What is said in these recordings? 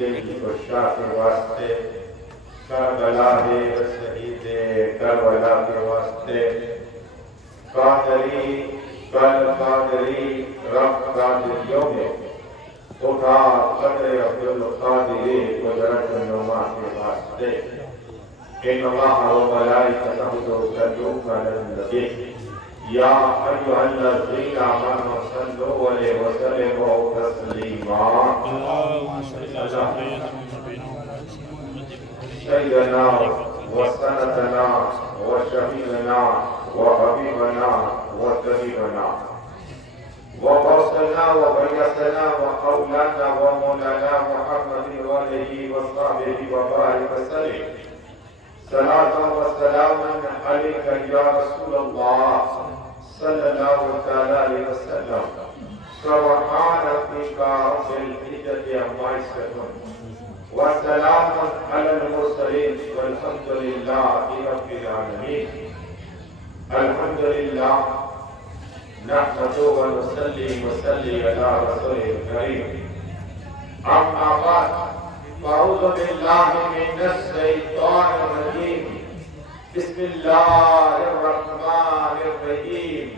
دل کو شاہ کے واسطے، کربلا ہے شہید کربلا کے واسطے، قادری قادری رب قادریوں میں اٹھا قدر عبدالقادری قدرت نما کے واسطے، ان اللہ و ملائکتہ یصلون علی النبی یا ایھا الذین آمنوا صلوا علیہ وسلموا تسلیما سیدنا و سندنا و شفیعنا و حبیبنا و طبیبنا و قوسنا و غیثنا و اولانا و مولانا محمد و علیہ و صحبہ و بارک وسلم صلاة و سلاما علیکہ یا رسول اللہ صلی اللہ علیہ وسلم سبحان ربک رب العزة عما یصفون وسلام علی المرسلین والحمد للہ رب العالمین۔ الحمد للہ نحمده ونصلي وسلم على رسوله الكريم، اما بعد فاعوذ بالله من الشیطان الرجیم، بسم اللہ الرحمن الرحیم۔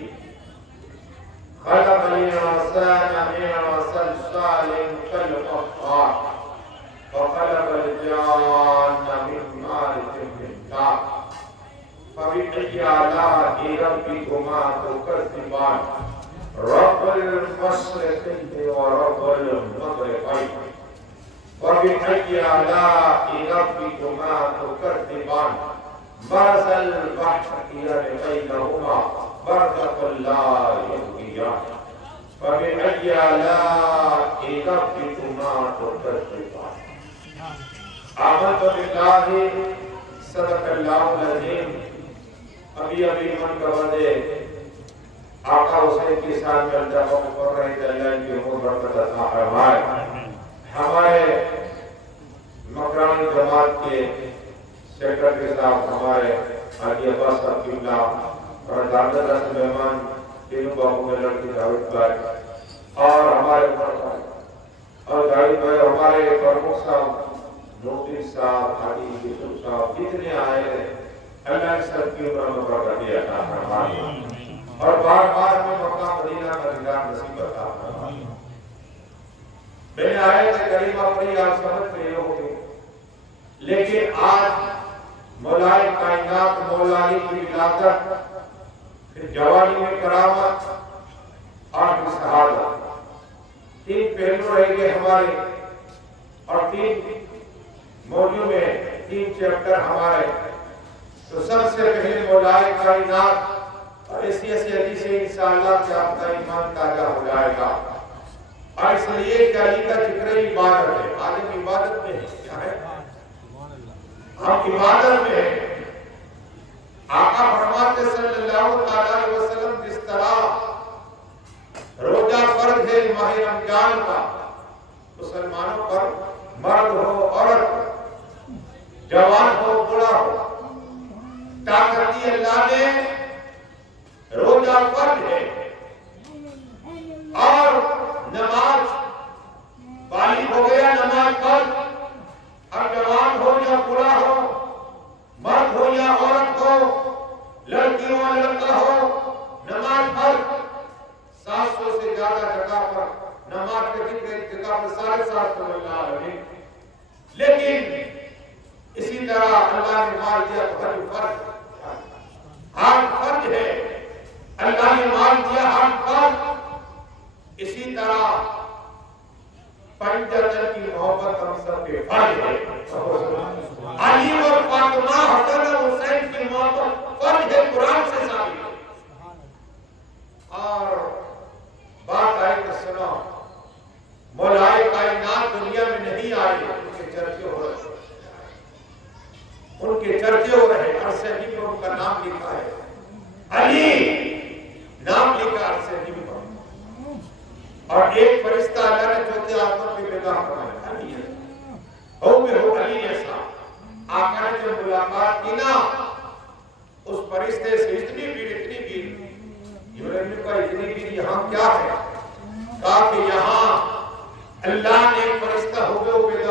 خلق الانسان من صلصال كالفخار وخلق الجان من مارج من نار فبأي آلاء ربكما تكذبان رب المشرقين ورب المغربين وبأي آلاء ربكما تكذبان مرج البحرين بينهما برزخ لا يبغيان فبأي آلاء ربكما تكذبان۔ آمنت بالله صدق اللہ العظیم۔ ابھی من کا وعدے آقا حسین کی شان میں التقاء کر رہے تھے، اللہ ان کی عمر برکت عطا فرمائے۔ ہمارے مکرانی جماعت کے سیکرٹری صاحب ہمارے حاجی عباس صاحب قبلہ اور دامدر رسم مہمان تینوں باپوں میں لڑکی دعوت بھائی اور ہمارے عمر بھائی اور داڑھی بھائی، ہمارے پرمکھ صاحب نوٹی صاحب، حاجی یوسف صاحب، جتنے آئے ہیں اللہ سب کی عمر میں برکت عطا فرمائے اور بار بار میں مکہ مدینہ کا دیدار نصیب عطا فرمائے۔ میں نے آیت کریمہ پڑھی، آپ سمجھ رہے ہو گے، لیکن آج مولائے کائنات مولا علی کی ولادت، پھر جوانی میں کرامت اور پھر شہادت، تین پہلو رہ گئے ہمارے اور تین موضوع میں تین چیپٹر ہمارے۔ تو سب سے پہلے مولائے کائنات اور ایسی حدیث سے انشاءاللہ کہ آپ کا ایمان تازہ ہو جائے گا، اور اس لیے کہ علی کا ذکر عبادت ہے۔ آدم عبادت میں ہے، کیا ہے؟ ہم عبادت میں ہیں۔ آقا فرماتے صلی اللہ علیہ وسلم جس طرح روزہ فرض ہے ماہ رمضان کا مسلمانوں پر، مرد ہو عورت، جوان ہو بوڑھا ہو، طاقتی اللہ نے روزہ فرض ہے اور نماز بالغ ہو گیا نماز فرض، اب جوان ہو یا بوڑھا ہو، مرد ہو یا عورت ہو، لڑکی ہو یا لڑکا ہو، نماز فرض۔ 700 سے زیادہ جگہ پر نماز کے ذکر جگہ پر 750 اللہ علیہ، لیکن اسی طرح اللہ نے مال دیا تو ہر فرض، ہر فرض ہے، اللہ نے مال دیا ہر فرض۔ اسی طرح پنجتن کی محبت ہم سب کے فرض ہے۔ علی اور فاطمہ حسن اور حسین کی محبت فرض ہے، قرآن سے ثابت ہے۔ اور بات آئی تو سنو، مولائے کائنات دنیا میں نہیں آئے، ان کے چرچے ہو رہے، ان کے چرچے ہو رہے، عرص عظیم پر ان کا نام لکھا ہے، علی نام لکھا عرص عظیم پر، اور ایک فرشتہ اللہ نے چوتھے آسمان پہ نگاہ فرمایا، علی ہے، ہو میں ہو علی ایسا۔ آقا نے جب ملاقات کی نا اس فرشتے سے، اتنی بھیڑ جبرائیل نے کہا اتنی بھیڑ یہاں کیا ہے؟ کہا کہ یہاں اللہ نے فرشتہ ہو گئے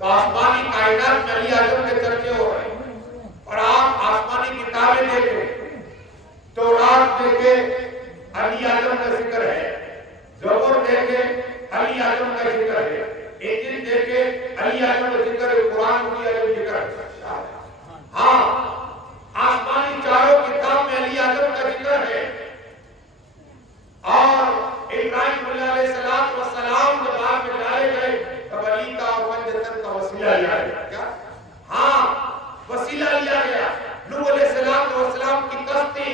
تو آسمانی کائنات میں علی اعظم کے چرچے ہو رہے ہیں. اور آپ آسمانی کتابیں دیکھیں، تورات دیکھیں علی اعظم کا ذکر ہے، زبور دیکھیں علی اعظم کا ذکر ہے، انجیل دیکھیں علی اعظم کا ذکر ہے، قرآن کی علی ذکر ہے. ہاں آسمانی چاروں کتاب میں علی اعظم کا ذکر ہے. اور ابراہیم علیہ السلام جب آگ میں ڈالے گئے تب علی کا اور پنجتن کا وسیلہ لیا گیا. کیا؟ ہاں وسیلہ لیا گیا. نوح علیہ السلام کی کشتی،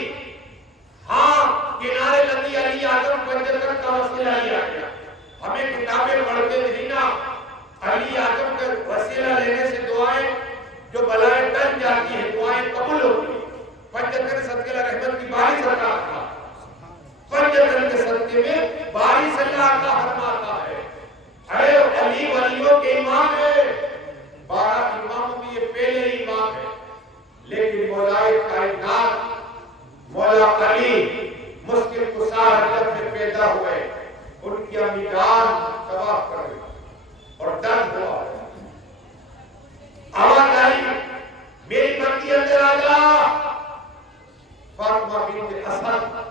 ہاں کنارے لگی علی اعظم پنجتن کا وسیلہ لیا گیا. ہمیں کتابیں پڑھتے نہیں نا، علی اعظم کا وسیلہ لینے سے دعائیں جو بلائیں ٹل جاتی ہیں، دعائیں قبول ہوتی ہیں. پنجتن صدقہ رحمت کی بارش اللہ کا، پنجتن کے صدقے میں بارش اللہ کا فرماتا ہے. ارے علی ولیوں کے امام ہے، 12 اماموں میں یہ پہلے امام ہے. لیکن مولائے کائنات مولا علی مشکل کشا حضرت میں پیدا ہوئے، ان کی امی جان تباہ کر گئی اور درد ہوا. آواز آئی میری بندی اندر آ جا. فاطمہ بنت اسد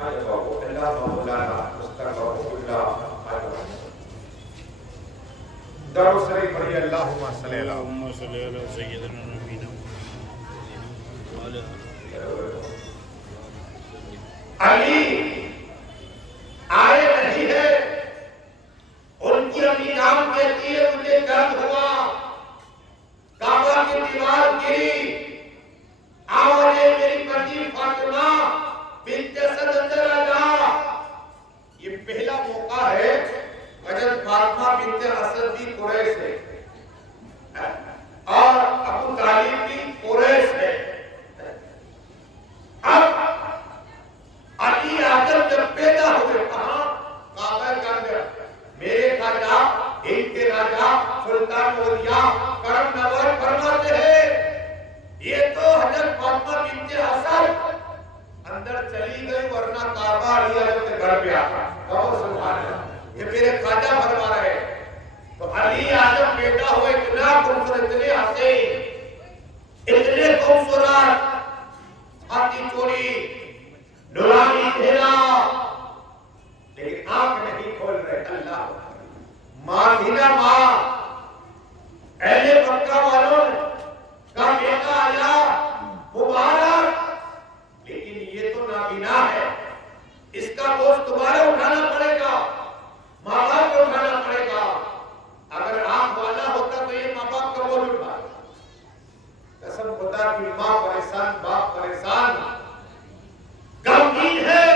اللہ مولانا مستغفر اللہ درو شریف پڑھی. اللہم صلی علی سیدنا نبینا علی آئے نہیں ہے. ان کی امی جان کہتی ہے مجھے درد ہوا، کعبہ کی دیوار گری، آوازے میری بندی فاطمہ بنت اسد اندر آ جا. یہ پہلا موقع ہے حضرت فاطمہ بنت اسد بھی قریش ہے اور ابو طالب بھی قریش ہے. اب علی اعظم جب پیدا ہوئے کہاں؟ کعبہ کے اندر. میرے خواجہ ہند کے راجہ سلطان اولیاء کرم نواز فرماتے ہیں یہ تو حضرت فاطمہ بنت اسد اندر چلی گئی ورنہ کعبہ علی اعظم کے گھر پہ آتا. سبحان اللہ، یہ میرے خواجہ فرما رہے ہیں. تو علی اعظم پیدا ہوئے اتنا خوبصورت، اتنے حسین، اتنے خوبصورت، چھاتی چوڑی، نورانی چہرہ، لیکن آنکھ نہیں کھول رہے. اللہ ماں تھی نا، ماں اہل مکہ والوں کا بیٹا آیا مبارک، لیکن یہ تو نابینا ہے، اس کا گوشت دوبارہ اٹھانا پڑے گا، ماں باپ کو اٹھانا پڑے گا. اگر آنکھ والا ہوتا تو یہ ماں باپ کا گوشت اٹھا. قسم خدا کی ماں پریشان، باپ پریشان، غمگین ہے.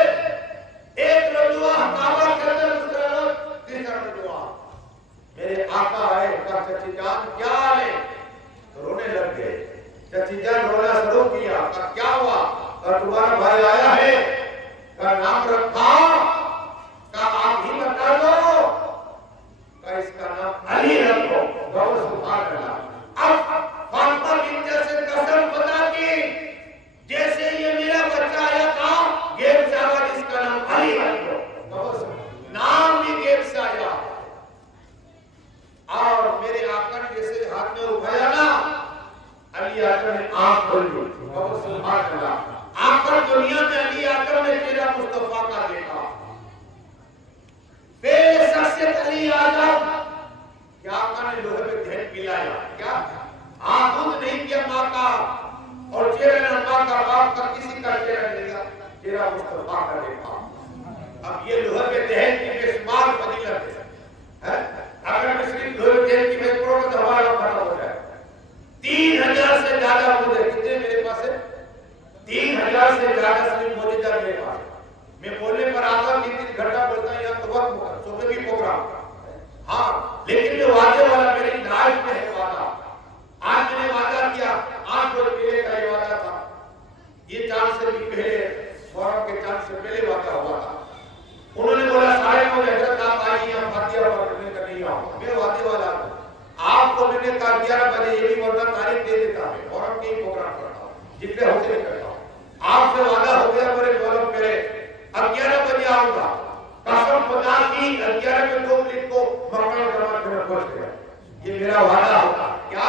ایک رجوع کعبہ کے اندر گزرا، تیسرا رجوع میرے آقا آئے، کہا چچی جان کیا حال ہے؟ رونے لگ گئے. چچی جان رونا شروع کیا. کہا کیا ہوا؟ کہا تمہارا بھائی آیا ہے. کہا نام رکھا؟ کہا آپ ہی بتا دو. کہا اس کا نام علی رکھو. بہت سبحان اللہ. اب فاطمہ بنت اسد قسم خدا کی جیسے یہ میرا بچہ آیا تھا گیب سے آواز اس کا نام علی رکھو. نام بھی گیب سے آیا. اور میرے آقا نے جیسے ہاتھ میں اٹھایا نا، علی اعظم نے آنکھ کھول دی. بہت سبحان اللہ. آخر دنیا میں علی اعظم نے چہرہ مصطفیٰ کا دیکھا. بے شخصیت علی اعظم. کیا آقا نے لوہے پہ دھیل پلایا؟ کیا آنکھ نہیں کیا ماں کا، اور چہرہ نہ ماں کا، باپ کا، کسی کا چہرہ نہیں دیکھا، چہرہ مصطفیٰ کا دیکھا. اب یہ لوہے پہ دھیل کی بے شمار فضیلت ہے. اگر میں صرف لوہے پہ دھیل کی بات کروں تو ہمارا ختم ہو جائے. 3000 سے زیادہ مجھے کتنے میرے پاس ہے؟ 3000 سے زیادہ صرف موجودہ میرے پاس. میں بولنے پر آتا 3 گھنٹہ بولتا ہوں، یہاں تو وقت مکر صبح بھی پروگرام. ہاں لیکن جو وعدے والا میری لائف میں ہے وعدہ. آج میں نے وعدہ کیا، 8 روز پہلے کا یہ وعدہ تھا. یہ چاند سے بھی پہلے، محرم کے چاند سے پہلے وعدہ ہوا تھا. انہوں نے بولا 9:30 حضرت آپ آئیے، ہم فاتحہ پڑھنے کا نہیں آؤں. میں وعدے والا ہوں. آپ کو میں نے کہا 11 بجے، یہ بھی ورنہ تاریخ دے دیتا ہے، محرم کے ہی پروگرام کرتا ہوں جتنے ہو سکے کرتا ہوں. آپ سے وعدہ ہو گیا میرے دولت میرے، اب 11 بجے آؤں گا. قسم خدا کی 11 میں 2 منٹ کو مکان جمع کر پہنچ گیا، یہ میرا وعدہ ہوتا ہے. کیا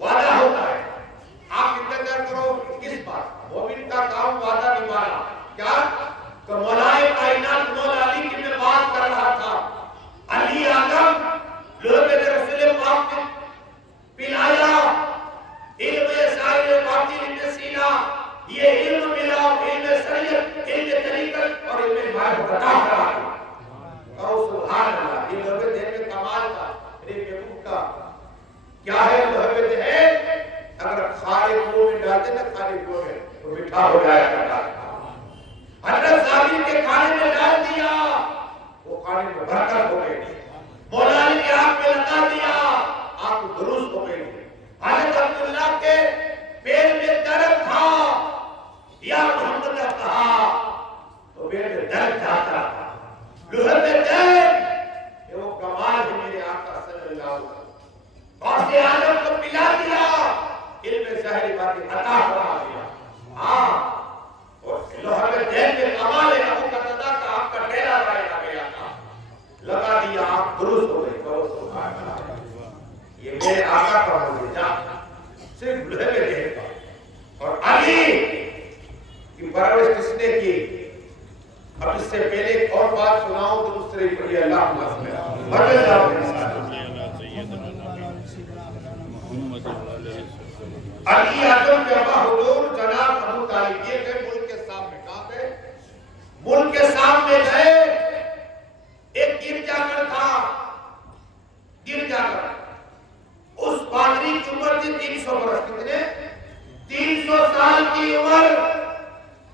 وعدہ ہوتا ہے؟ آپ انتظار کرو کس بات؟ مومن کا کام وعدہ نبھانا. کیا کہ مولائے کائنات مولا علی کی میں بات کر رہا تھا، علی اعظم لوگ میرے رسول پاک نے پلایا علم سائر باطن ابن سینا، یہ علم ملا، علم شریعت، علم طریقت اور علم معرفت عطا کرا. کہو سبحان اللہ. یہ لوگ دین میں کمال کا میرے محبوب کا کیا ہے؟ محبت ہے. اگر خالق منہ میں ڈالتے نا خالق منہ میں تو میٹھا ہو جایا کرتا. حضرت ثابت کے کھانے میں ڈال دیا، وہ کھانے میں برکت ہو گئی. مولا علی کے آنکھ میں لگا دیا، آنکھ درست ہو گئی. حضرت عبداللہ کے پیر میں درد تھا، یا محمد نے کہا تو پیر میں درد جاتا تھا. لوہے میں درد، یہ وہ کمال ہے میرے آقا صلی اللہ علیہ وسلم. غوث اعظم کو پلا دیا، علم ظاہری باطن عطا فرما دیا. ہاں لوہے میں درد میں کمال ہے. ابو قتادہ کا آپ کا ڈیرا لگا گیا تھا، لگا دیا، آپ درست ہو گئے. کہو سبحان اللہ. یہ میرے آقا کا معجزہ صرف لوہے میں درد کا. اور علی کی پرورش کس نے کی؟ اب اس سے پہلے ایک اور بات سناؤں تو دوسرے پڑھی اللہ علی اعظم کے ابا حضور جناب ابو طالب یہ گئے ملک کے سامنے. کہاں گئے؟ ملک کے سامنے گئے. ایک گرجا گھر تھا، گرجا گھر. اس پادری کی عمر تھی 300 برس. کتنے؟ 300 سال کی عمر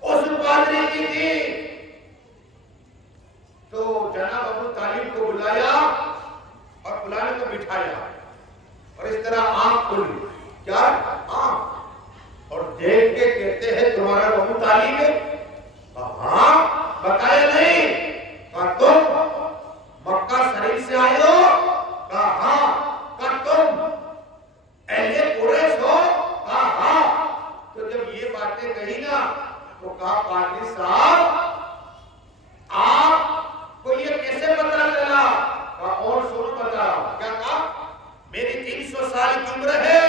اس پادری کی تھی. تو جناب ابو طالب کو بلایا اور بلانے کو بٹھایا اور اس طرح آنکھ کھلی. کیا آنکھ؟ اور دیکھ کے کہتے ہیں تمہارا ابو طالب ہے؟ ہاں. بتایا نہیں. کہا تم مکہ شریف سے آئے ہو؟ کہا ہاں. کہا تم اہل قریش ہو؟ کہا ہاں. تو جب یہ باتیں کہی نا تو کہا پادری صاحب آپ کو یہ کیسے پتا چلا؟ کہا اور سنو بتا رہا ہوں. کیا کہا؟ میری 300 سال کی عمر ہے،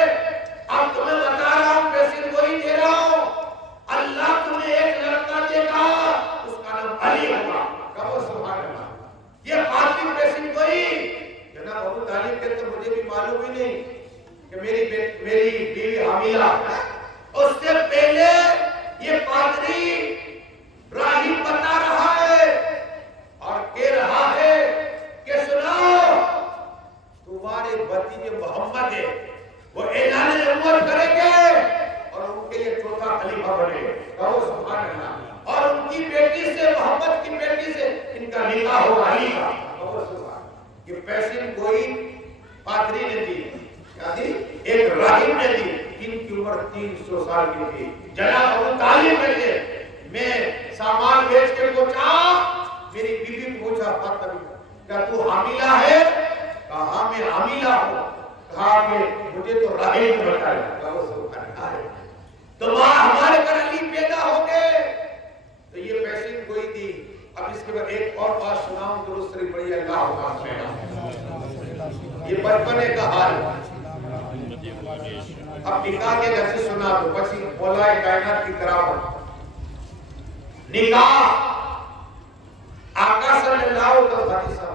اب تمہیں بتا رہا ہوں، پیسے وہی دے رہا ہوں. اللہ تمہیں ایک لڑکا دے گا، اس کا نام علی ہوگا. کہو سبحان اللہ. یہ پادری پیسے وہی. جناب ابو طالب کہتے تو مجھے بھی معلوم ہی نہیں کہ میری بیوی حاملہ ہے. اس سے پہلے یہ پادری راہی بتا رہا ہے اور کہہ رہا ہے کہ سنو تمہارے بھتیجے محمد ہے، وہ اعلان نبوت کریں گے اور ان کے لیے چوتھا خلیفہ بنے گے. کہو سبحان اللہ. اور ان کی بیٹی سے، محمد کی بیٹی سے ان کا نکاح ہوگا علی کا. کہو سبحان. یہ پیسے کوئی پادری نے دی. کیا دی؟ ایک راہب نے دی. ان کی عمر 300 سال کی تھی. جناب ابو طالب کہتے میں سامان بیچ کے پہنچا، میری بیوی پوچھا فاطمہ کیا تو حاملہ ہے؟ کہا میں حاملہ ہوں. کہا کہ مجھے تو راہب نے بتایا. کہو سبحان اللہ. تو ہمارے گھر علی پیدا ہو گئے. تو یہ پیسے کوئی دی. اب اس کے بعد ایک اور بات سناؤں درست شریف پڑھی اللہ. یہ بچپنے کا حال. اب نکاح کے گھر سے سنا تو پچھی مولا کائنات کی کرامت. نکاح آقا صلی اللہ علیہ وسلم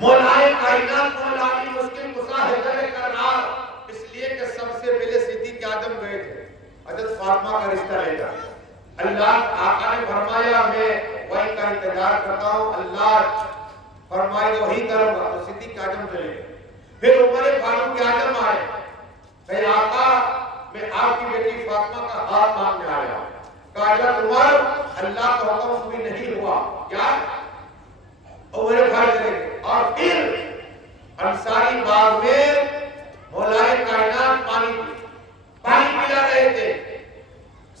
مولا کائنات مولا علی مشکل کشا ہے در کرار، اس لیے کہ سب سے پہلے صدیق اعظم گئے تھے حضرت فاطمہ کا رشتہ لے کر. اللہ آقا نے فرمایا میں وہی کا انتظار کرتا ہوں، اللہ فرمائے وہی کروں گا. تو صدیق اعظم چلے گئے. پھر عمر فاروق اعظم آئے. پھر آقا میں آپ کی بیٹی فاطمہ کا ہاتھ مانگنے آیا. کہا حضرت عمر اللہ کا حکم بھی نہیں ہوا. کیا؟ عمر فاروق چلے گئے. اور پھر انصاری باغ میں مولا کائنات پانی پلا رہے تھے.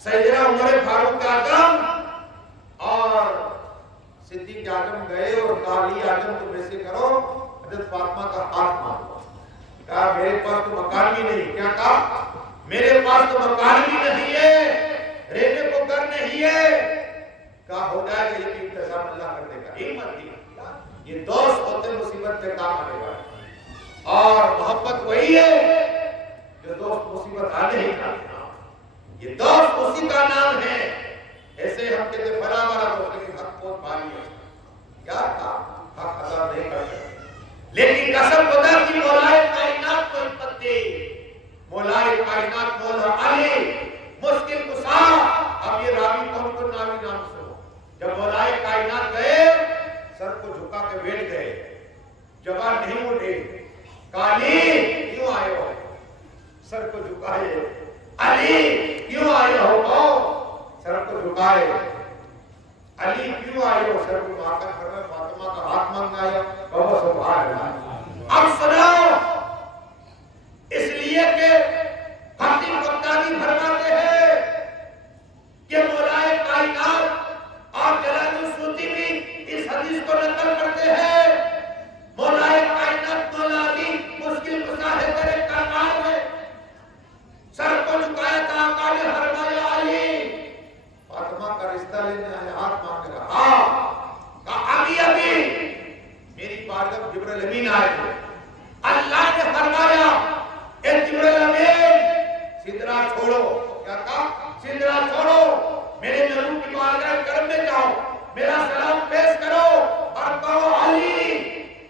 سیدنا عمر فاروق اعظم اور صدیق اعظم گئے اور کہا علی اعظم تم ایسے کرو حضرت فاطمہ کا ہاتھ مانگو. کہا میرے پاس تو مکان بھی نہیں. کیا کہا؟ میرے پاس تو مکان بھی نہیں ہے، رہنے کو گھر نہیں ہے. کہا ہو جائے گا، یہ بھی انتظام اللہ کر دے گا. ہمت دی. یہ دوست ہوتے مصیبت میں کام آنے والے، اور محبت وہی ہے جو دوست مصیبت آنے ہی نہ دینا، یہ دوست اسی کا نام ہے۔ ایسے ہم کہتے فلاں والا دوست، لیکن حق بہت بھاری ہے، کیا کہا حق ادا نہیں کر سکتے، لیکن قسم خدا کی مولائے کائنات کو حکمت دے، مولائے کائنات مولا علی مشکل کشا۔ اب یہ راوی کون کو نامی نام سنو، جب مولائے کائنات گئے سر کو جھکا کے بیٹھ گئے، جوان نہیں اٹھے، کالی کیوں آئے ہو، سر کو جھکائے، علی کیوں آئے ہو، سر کو جھکائے، علی کیوں آئے ہو، سر کو ماں کا کر رہے، فاطمہ کا ہاتھ منگایا، بابا سبحان اللہ۔ اب سنو، اس لیے کہ خطیب بغدادی فرماتے ہیں کہ مولائے کائنات اور جلال السیوطی بھی اس حدیث کو نقل کرتے ہیں، مولائے کائنات مولا علی مشکل کشا ہے تیرے کارنام میں، سر کو جھکایا تھا آقا نے فرمایا علی، فاطمہ کا رشتہ لینے آئے، ہاتھ مانگ رہا، کہا ابھی میری بارگاہ جبرائیل امین آئے تھے، اللہ نے فرمایا اے جبرائیل امین سدرا چھوڑو، کیا کہا سدرا چھوڑو، میرے محبوب کی بارگاہ کرم میں جاؤ، میرا سلام پیش کرو اور کہو علی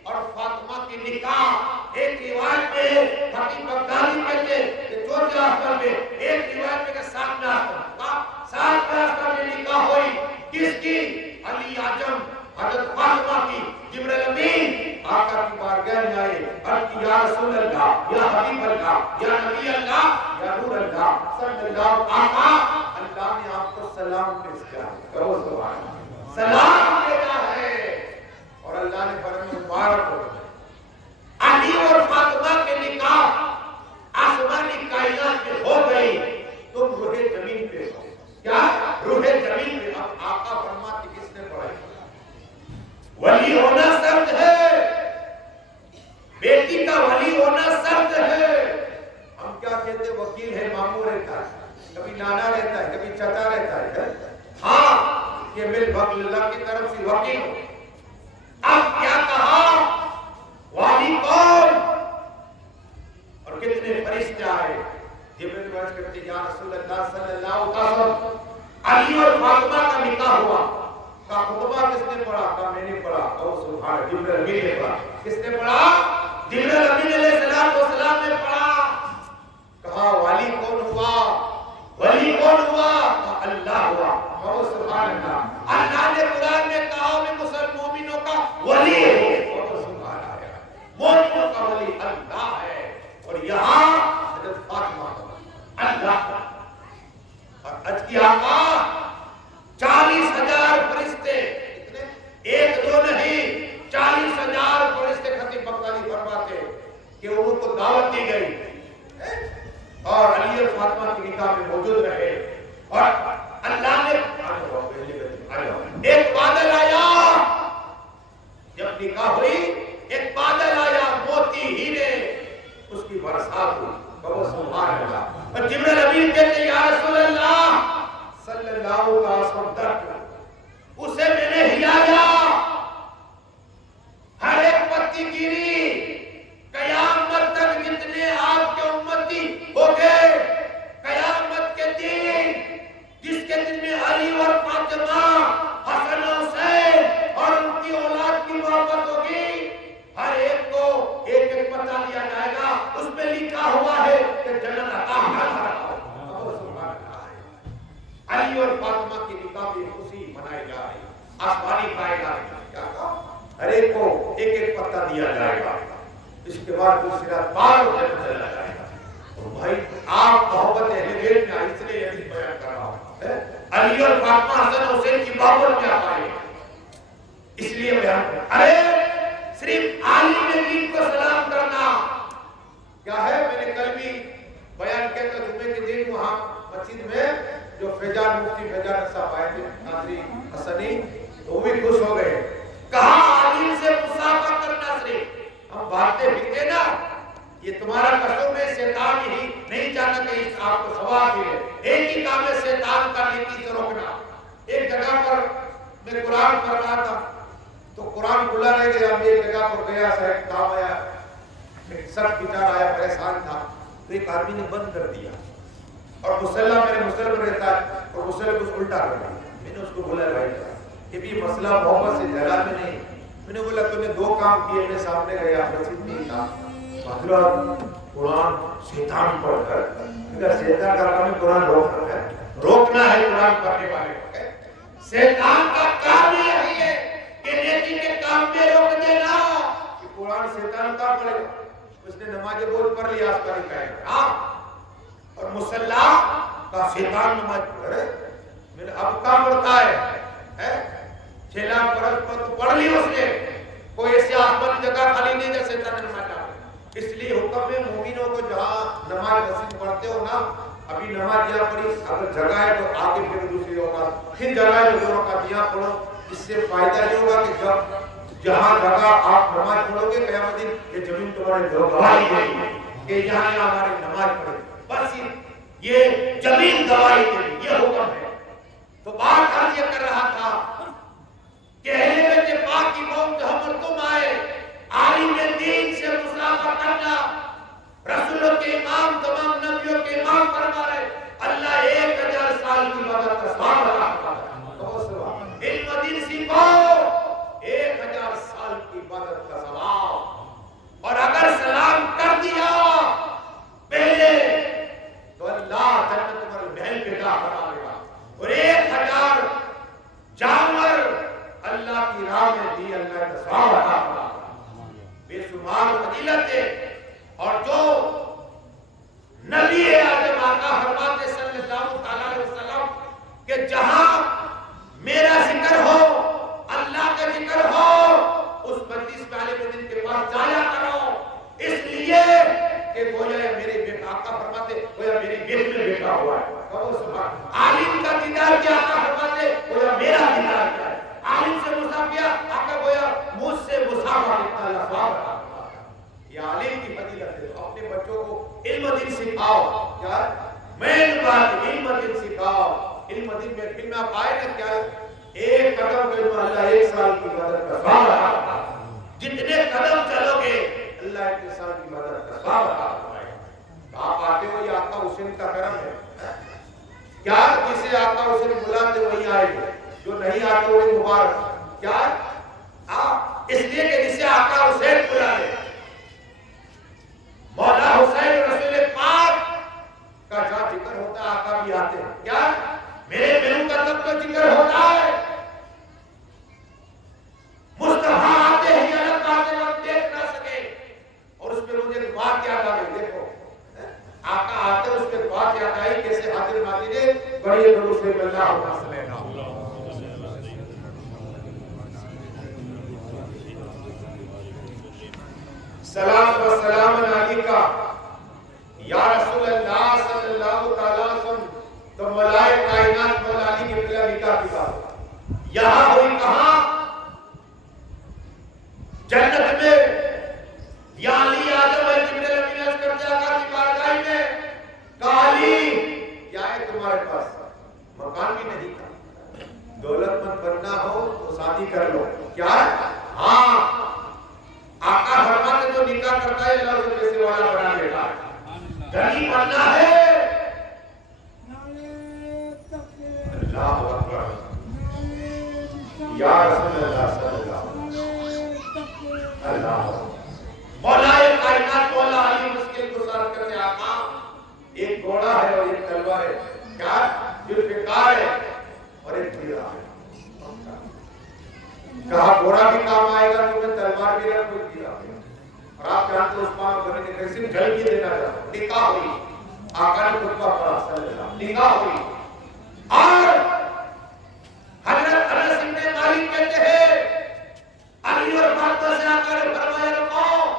اور فاطمہ کی نکاح۔ ایک روایت میں خطیب بغدادی کہتے کہ جو جاسر میں، ایک روایت میں کہ سامنے آسر میں نکاح ہوئی، کس کی؟ علی اعظم حضرت فاطمہ کی۔ جبرائیل امین آقا کی بارگاہ میں آئے، عرض کی یا رسول اللہ، یا حبیب اللہ، یا نبی اللہ، یا نور اللہ صلی اللہ آقا، اللہ نے آپ کو سلام پیش کیا ہے، کہو سبحان اللہ، سلام دینا ہے، اور اللہ نے فرمایا مبارک ہو علی اور فاطمہ کے نکاح آسمانی کائنات میں ہو گئی، تم روح زمین پہ ہو، کیا روح زمین پہ۔ اب آقا فرماتے کس نے پڑھائی؟ ولی ہونا سرد ہے، بیٹی کا ولی ہونا سرد ہے۔ ہم کیا کہتے ہیں وکیل ہے، مامور رہتا ہے، کبھی نانا رہتا ہے، کبھی چچا رہتا ہے، ہاں یہ مل بغل اللہ کی طرف سے وکیل ہو۔ اب کیا کہا والی کون اور کتنے فرشتے آئے، جبرائیل عرض کرتے یا رسول اللہ صلی اللہ علیہ وسلم علی اور فاطمہ کا نکاح ہوا، کا خطبہ کس نے پڑھا؟ کہا میں نے پڑھا، اور سبحان جبرائیل امین نے پڑھا، کس نے پڑھا؟ جبرائیل امین علیہ السلام نے پڑھا۔ کہا والی کون ہوا؟ ولی کون ہوا؟ کہا اللہ ہوا، اور سبحان اللہ۔ اللہ نے قرآن میں کہا میں مسلم مومنوں کا ولی ہوں، اور سبحان اللہ، مومنوں کا ولی اللہ ہے، اور یہاں حضرت فاطمہ کا اللہ کا۔ اور اج کی آقا 40,000 فرشتے، ایک دو نہیں 40,000 فرشتے خطیب بغدادی فرماتے کہ ان کو دعوت دی گئی اور علی اور فاطمہ کی نکاح میں موجود رہے، اور اللہ نے ایک بادل آیا، جب نکاح ہوئی ایک بادل آیا، موتی ہیرے اس کی برسات ہوئی، کہو سبحان اللہ۔ اور جبرائیل امین کہتے یا رسول اللہ صلی اللہ علیہ وسلم، اسے میں نے ہلایا، ہر ایک پتی گری، قیامت تک جتنے آپ کے امتی ہو گئے، قیامت کے دن جس کے دن میں علی اور فاطمہ، حسن حسین اور ان کی اولاد کی محبت ہوگی، ہر ایک کو ایک ایک پتہ دیا جائے گا، اس میں لکھا ہوا ہے کہ جنت عطا علی اور فاطمہ کی نکاح کی خوشی منائی جا رہی، آسمانی کائنات میں کیا کہا ہر ایک کو ایک ایک پتہ دیا جائے گا، اس کے بعد دوسری رات بار جنت چلا جائے گا۔ اور بھائی آپ محبت اہل بیت میں اس لیے یہ بیان کر رہا ہوں، علی اور فاطمہ حسن حسین کی محبت میں آپ آئے، اس لیے بیان کر رہا ہوں۔ ارے صرف عالم دین کو سلام کرنا کیا ہے؟ میں نے کل بھی بیان کیا تھا، جمعے کے دن وہاں مسجد میں جو فیضان مفتی فیضان صاحب آئے تھے ناظری حسنی، وہ بھی خوش ہو گئے، کہا عالم سے مصافحہ کرنا، صرف ہم بھاگتے پھرتے نا، یہ تمہارا قصور ہے، شیطان ہی نہیں چاہتا کہ اس آپ کو ثواب ملے، ایک ہی کام ہے شیطان کا نیکی سے روکنا۔ ایک جگہ پر میں قرآن پڑھ رہا تھا، تو قرآن کھلا رہے گا. ہم ایک جگہ پر گیا, صاحب کام آیا, ایک سخت بیچارہ آیا, پریشان تھا, تو ایک آدمی نے بند کر دیا اور مسلح میرے مسلح میں رہتا ہے اور مسلح کو الٹا کر دیا. میں نے اس کو بولا بھائی کہ بھی مسئلہ محبت سے جھگڑا میں نہیں. میں نے بولا تو نے دو کام کیے, میں سامنے گیا مسجد میں تھا, حضرت قرآن شیطان پڑھ کر, اگر شیطان کا کام قرآن روکنا ہے قرآن پڑھنے والے کو. شیطان کا کام یہی ہے کہ نیکی کے کام میں روک دینا. کہ قرآن شیطان کا پڑھے گا, اس نے نماز روز پڑھ لیا, اس کا نہیں کہے گا. اور مصلی کا شیطان نماز پڑھے, میرے اب کام پڑھتا ہے 6 لاکھ برس پر تو پڑھ لی اس نے, کوئی ایسی آسمان جگہ خالی نہیں جیسے شیطان نے نماز ڈالے. اس لیے حکم ہے مومنوں کو جہاں نماز مسجد پڑھتے ہو نا, ابھی نماز یہاں پڑھی, اگر جگہ ہے تو آگے پھر دوسری اوقات, پھر جگہ ہے تو 2 رکعت یہاں پڑھو. اس سے فائدہ یہ ہوگا کہ جب جہاں جگہ آپ نماز پڑھو گے قیامت دن یہ زمین تمہارے گواہی دے گی کہ یہاں ہمارے نماز پڑھے. بس یہ زمین گواہی دے گی, یہ حکم ہے. تو بات آج یہ کر رہا تھا کہ اہل بیت پاک کی قوم جہاں پر تم آئے, عالم دین سے مصافحہ کرنا. رسولوں کے امام, تمام نبیوں کے امام فرما رہے, اللہ 1000 سال کی عبادت کا ثواب عطا کرتا ہے. علم دین سیکھو, 1000 سال کی عبادت کا ثواب. اور اگر سلام کر دیا پہلے تو اللہ جنت تمہارے محل پہ جا کرا دے گا. اور 1000 جانور اللہ کی راہ میں دی, اللہ کا ثواب عطا کرا. بے شمار فضیلت ہے. اور جو نبی اعظم آقا فرماتے صلی اللہ علیہ وسلم کہ جہاں میرا ذکر ہو, اللہ کا ذکر ہو, اس مجلس میں عالم دین کے پاس جایا کرو. اس لیے کہ گویا میرے آقا فرماتے گویا میری بیٹ میں بیٹھا ہوا ہے. عالم کا دیدار کیا آقا فرماتے گویا میرا دیدار کیا ہے. عالم سے مصافحہ آقا گویا مجھ سے مصافحہ کتنا اللہ ثواب. یہ عالم کی فضیلت ہے. اپنے بچوں کو علم دین سکھاؤ. کیا مین بات, علم دین سکھاؤ. علم دین محفل میں آپ آئے نا, کیا ایک قدم پہ اللہ 1 سال کی عبادت کا ثواب عطا. جتنے قدم چلو گے اللہ 1 سال کی عبادت کا ثواب عطا فرمائے گا. آپ آتے ہو, یہ آقا حسین کا کرم ہے. کیا جسے آقا حسین بلاتے وہی آئے گے, جو نہیں آتے وہی مبارک. کیا اس لیے کہ جسے آقا حسین بلا لے, مولا حسین رسول پاک کا جہاں ذکر ہوتا ہے آقا بھی آتے ہیں. کیا میرے بہن کا تب تو ذکر ہوتا ہے, مصطفیٰ آتے ہیں یا الگ باتیں ہم دیکھ نہ سکے. اور اس پہ مجھے بات یاد آ گئی, دیکھو آقا آتے اس پہ بات یاد آئی کیسے حاضر ناظر ہے. بڑی درود سے اللہ علیہ سلام و سلام علیکہ یا رسول اللہ صلی اللہ تعالی وسلم. تو مولائے کائنات مولا علی کی بلا نکاح کی بات یہاں ہوئی کہاں؟ جنت میں. یا علی آدم ہے جبریل امین عرض کرتے آقا کی بارگاہ میں, کہا علی کیا ہے تمہارے پاس؟ مکان بھی نہیں تھا. دولت مند بننا ہو تو شادی کر لو. کیا ہے؟ ہاں. آقا فرماتے جو نکاح کرتا ہے اللہ اسے پیسے والا بنا دیتا ہے. غنی بننا ہے. اللہ اکبر یا رسول اللہ صلی اللہ. مولا کائنات مولا علی مشکل گزار کرتے آقا ایک گھوڑا ہے اور ایک تلوار ہے. کیا ذوالفقار ہے اور ایک گھوڑا ہے. کہا گھوڑا بھی کام آئے گا تمہیں, تلوار بھی رکھ کوئی گھوڑا بھی. اور آپ جانتے عثمان غنی نے کیسے جل کے دینا چاہتا. نکاح ہوئی, آقا نے خطبہ پڑھا صلی اللہ. نکاح ہوئی اور حضرت انس بن مالک کہتے ہیں علی اور فاطمہ سے آقا نے فرمایا رکو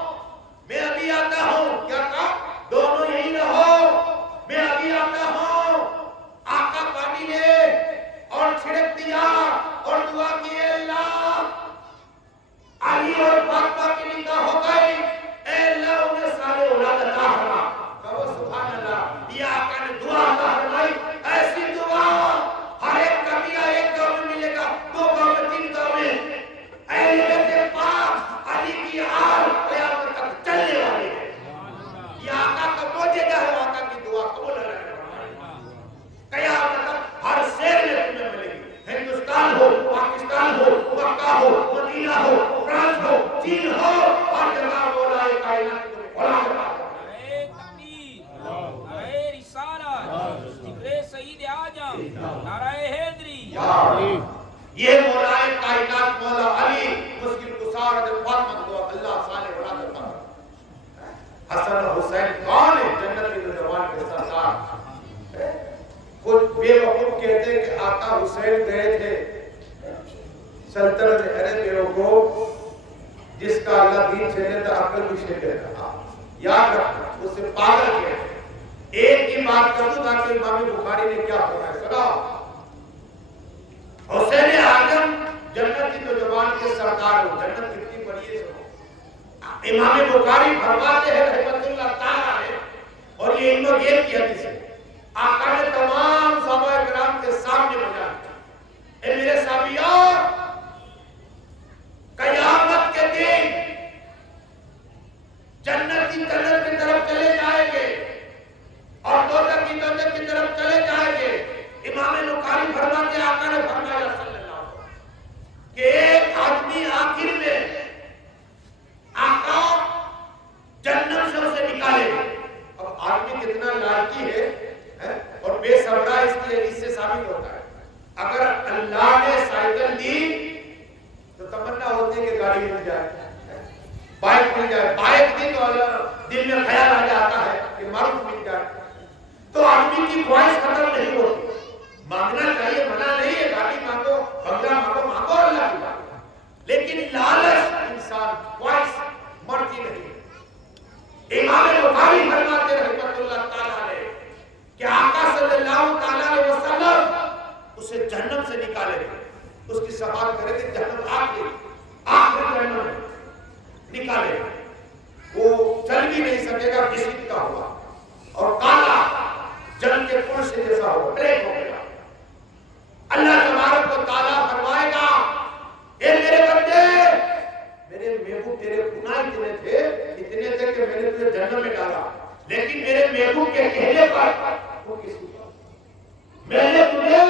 میں ابھی آتا ہوں. کیا کہا؟ دونوں یہی رہو, میں ابھی آتا ہوں. آقا پانی لے اور چھڑک دیا اور دعا کی, اللہ علی اور فاطمہ کی نکاح ہو گئی, اے اللہ انہیں سارے اولاد عطا فرما. کہو سبحان اللہ. یہ آقا نے دعا عطا فرمائی. ایسی دعا ہر ایک قبیلہ ایک گاؤں میں ملے گا, 2 گاؤں میں, 3 گاؤں میں. دین ہو اور جگہ مولا کائنات کو بڑا بڑا نعرہ تکبیر، نعرہ رسالت، ذکر سید اعظم، نعرہ حیدری، یہ مولا کائنات مولا علی مسکن قصار جو فاطمہ کو اللہ صالح اولاد عطا حسن حسین کون ہے؟ جنت کے نوجوان کے سردار. خود بے وقوف کہتے ہیں کہ آقا حسین گئے تھے سلطنت. ارے بے وقوف، جس کا اللہ دین چھینے تھا عقل بھی چھینے تھا. یاد رکھنا اسے پاگل کیا. ایک کی بات کر دوں تاکہ امام بخاری نے کیا فرمایا. سنا حسین اعظم جنت کی نوجوان کے سردار ہو. جنت کتنی بڑی ہے سنو. امام بخاری فرماتے ہیں رحمت اللہ تعالیٰ نے، اور یہ علم و غیب کی حدیث ہے، آقا نے تمام صحابہ کرام کے سامنے بیان کیا، اے میرے صحابیوں، قیامت کے دن جنت کی جنت کی طرف چلے جائیں گے اور دوزخ کی دوزخ کی طرف چلے جائیں گے. امام بخاری فرماتے ہیں آقا نے فرمایا صلی اللہ علیہ وسلم کہ ایک آدمی آخر میں آقا جنت سے اسے نکالے گا. اب آدمی کتنا لالچی ہے اور بے صبرا اس کی حدیث سے ثابت ہوتا ہے. اگر اللہ نے سائیکل دی تو تمنا ہوتی ہے کہ گاڑی مل جائے، بائک مل جائے. بائک دی تو دل میں خیال آ جاتا ہے کہ معروف مل جائے. تو آدمی کی خواہش ختم نہیں ہوتی. مانگنا چاہیے، منع نہیں ہے، گاڑی مانگو، بنگلہ مانگو، مانگو اللہ کی بات. لیکن لالچ انسان خواہش مرتی نہیں. امام بخاری فرماتے رحمت اللہ تعالیٰ نے کہ آقا صلی اللہ تعالیٰ علیہ وسلم اسے جہنم سے نکالے گا. اس کی شفاعت کرے کہ جہنم آخری جہنم نکالے گا. وہ چل بھی نہیں سکے گا، کسی کا ہوا اور کالا جنگ کے پل سے جیسا ہوا، بریک ہو گیا. اللہ تبارک و تعالیٰ فرمائے گا اے میرے بندے، میرے محبوب تیرے گناہ اتنے تھے کہ میں نے تجھے جہنم میں ڈالا، لیکن میرے محبوب کے کہنے پر وہ کسی کو میں نے تجھے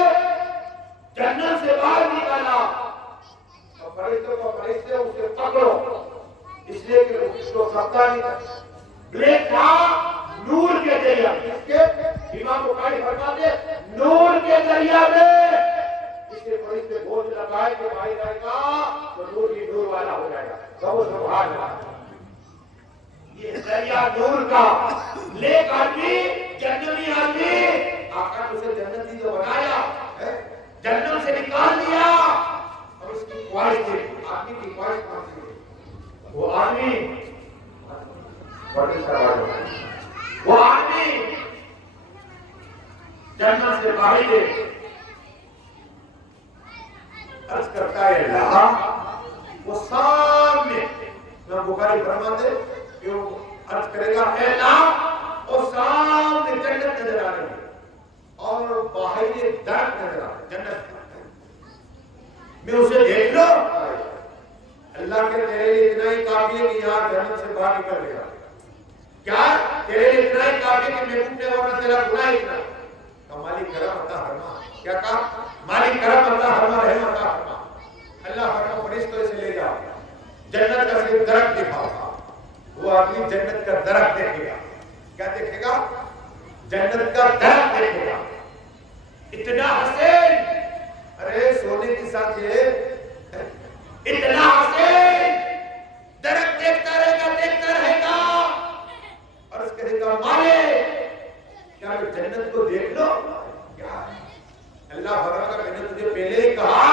جنت سے باہر نکالا. اور فرشتوں کو فرشتے اسے پکڑو، اس لیے کہ اس کو سبتا نہیں تھا. بلیک تھا نور کے ذریعہ. اس کے امام بخاری فرماتے نور کے ذریعہ میں اسے فرشتے بوجھ لگائے کہ بھائی رہے گا تو نور ہی نور والا ہو جائے گا. سبحان اللہ. یہ ذریعہ نور کا لیک آدمی، جنتی آدمی، آقا نے اسے جنتی جو بنایا، جنت سے نکال دیا. اور اس کی خواہش تھی، آدمی کی خواہش کون سی ہے؟ وہ آدمی جنت سے باہر دے عرض کرتا ہے اللہ، وہ سامنے میں بخاری فرماتے کہ وہ عرض کرے گا اے اللہ، اور سامنے جنت نظر آ رہی ہے اور باہر درخت نظر آ رہا ہے جنت. میں اسے دیکھ لو. اللہ کے تیرے لیے اتنا ہی کافی ہے کہ یہاں جنت سے باہر نکل گیا. کیا تیرے لیے اتنا ہی کافی ہے کہ میں اٹھنے والا تیرا گناہ اتنا. مالک کرم عطا فرما. کیا کہا؟ مالک کرم عطا فرما، رحم عطا فرما. اللہ فرما فرشتوں سے لے جاؤ، جنت کا صرف درخت دکھاؤ. وہ آدمی جنت کا درخت دیکھے گا. کیا دیکھے گا؟ جنت کا درخت دیکھے گا. اتنا حسین، ارے سونے کی ساتھ یہ اتنا حسین درخت دیکھتا رہے گا اور اس کہے گا مالک کیا میں جنت کو دیکھ لو؟ کیا اللہ فرماتا میں نے تجھے پہلے ہی کہا،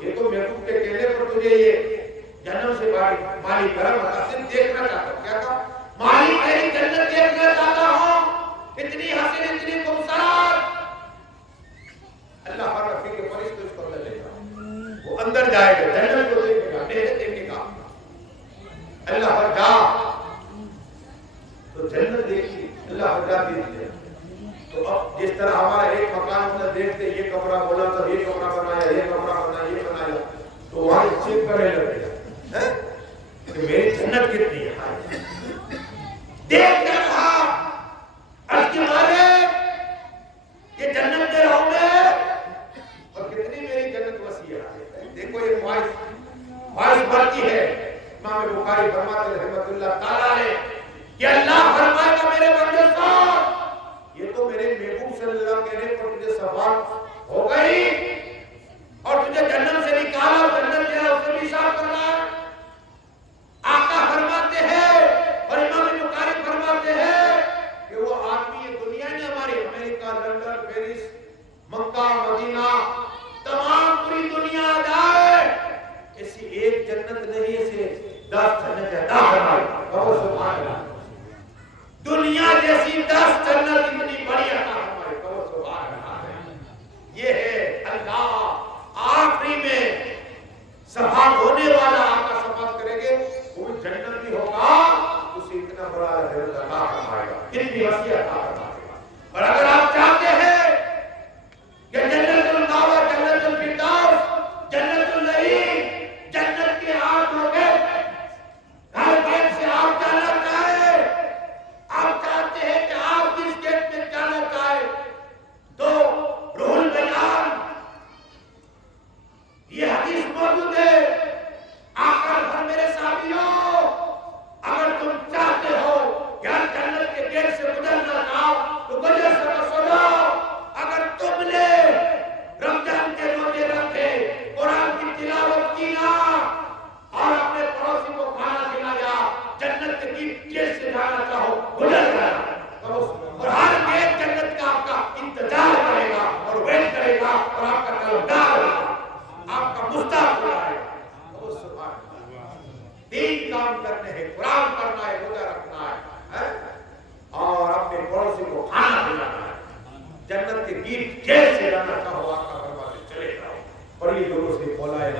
یہ تو محبوب کے کہنے پر تجھے یہ جنت سے مالک کرم عطا صرف دیکھنا چاہتا ہوں. کیا کہا؟ مالک تیری جنت دیکھنا چاہتا ہوں، اتنی حسین اتنی خوبصورت. اللہ فرماتا کہ فرشتے اس کو اندر لے جاؤ. وہ اندر جائے گا، جنت کو دیکھے گا، نعمت دیکھے گا. اللہ فرماتا تو جنت دیکھی، اللہ فرماتا دیکھی. تو اب جس طرح ہمارا ایک مکان اندر دیکھتے یہ کمرہ بولا تو یہ کمرہ بنایا، یہ کمرہ بنایا، یہ بنایا، تو وہاں چیک کرنے لگے گا کہ میری جنت کتنی ہے. دیکھ کر کہا عرض کی مالک یہ جنت دے رہا ہوں میں، اور کتنی میری جنت وسیع ہے. دیکھو یہ خواہش بڑھتی ہے. امام بخاری فرماتے ہیں رحمت اللہ تعالیٰ علیہ کہ اللہ فرمائے گا میرے بندے صاحب یہ تو میرے محبوب صلی اللہ علیہ وسلم کہنے پر تجھے صفات ہو گئی اور تجھے جنت سے نکالا اور جنت جو ہے اس سے بھی صاف کرنا ہے. آقا فرماتے ہیں اور امام بخاری فرماتے ہیں کہ وہ آدمی یہ دنیا نے ہماری امریکہ لندن پیرس مکہ مدینہ تمام پوری دنیا جائے ایسی ایک جنت نہیں اسے 10 جنت عطا فرمائی. کہو سبحان اللہ. دنیا جیسی 10 جنت اتنی بڑی عطا فرمائی. کہو سبحان اللہ. یہ ہے اللہ آخری میں صفات ہونے والا آقا صفات کریں گے وہ جنت بھی ہوگا اسے اتنا بڑا جنت عطا فرمائے گا اتنی وسیع عطا فرمائے گا. اور اگر آپ چاہتے ہیں کہ جنت المأوى جنت الفردوس جنت النعیم جنت کے آٹھ ہو گئے ہر گیٹ سے آپ جانا چاہے آپ چاہتے ہیں کہ آپ جس گیٹ میں جانا چاہے تو روح البیان یہ حدیث موجود ہے. آقا پر میرے ساتھیوں اگر تم چاہتے ہو کہ ہر جنت کے گیٹ سے گزرنا چاہو تو گزر سکو. اگر تم نے رمضان کے روزے رکھے قرآن کی تلاوت کی نا اور اپنے پڑوسی کو کھانا کھلایا جنت کی گیٹ سے جانا چاہو گزر جانا اور ہر ایک جنت کا آپ کا انتظار کرے گا اور ویٹ کرے گا اور آپ کا طلبگار ہوگا آپ کا مستحق ہوگا. تین کام کرنے ہیں قرآن پڑھنا ہے روزہ رکھنا ہے اور اپنے پڑوسی کو کھانا کھلانا ہے. جنت کے گیٹ جیسے جانا چاہو آپ کا دروازے چلے جاؤ. اور یہ دونوں سے بولا ہے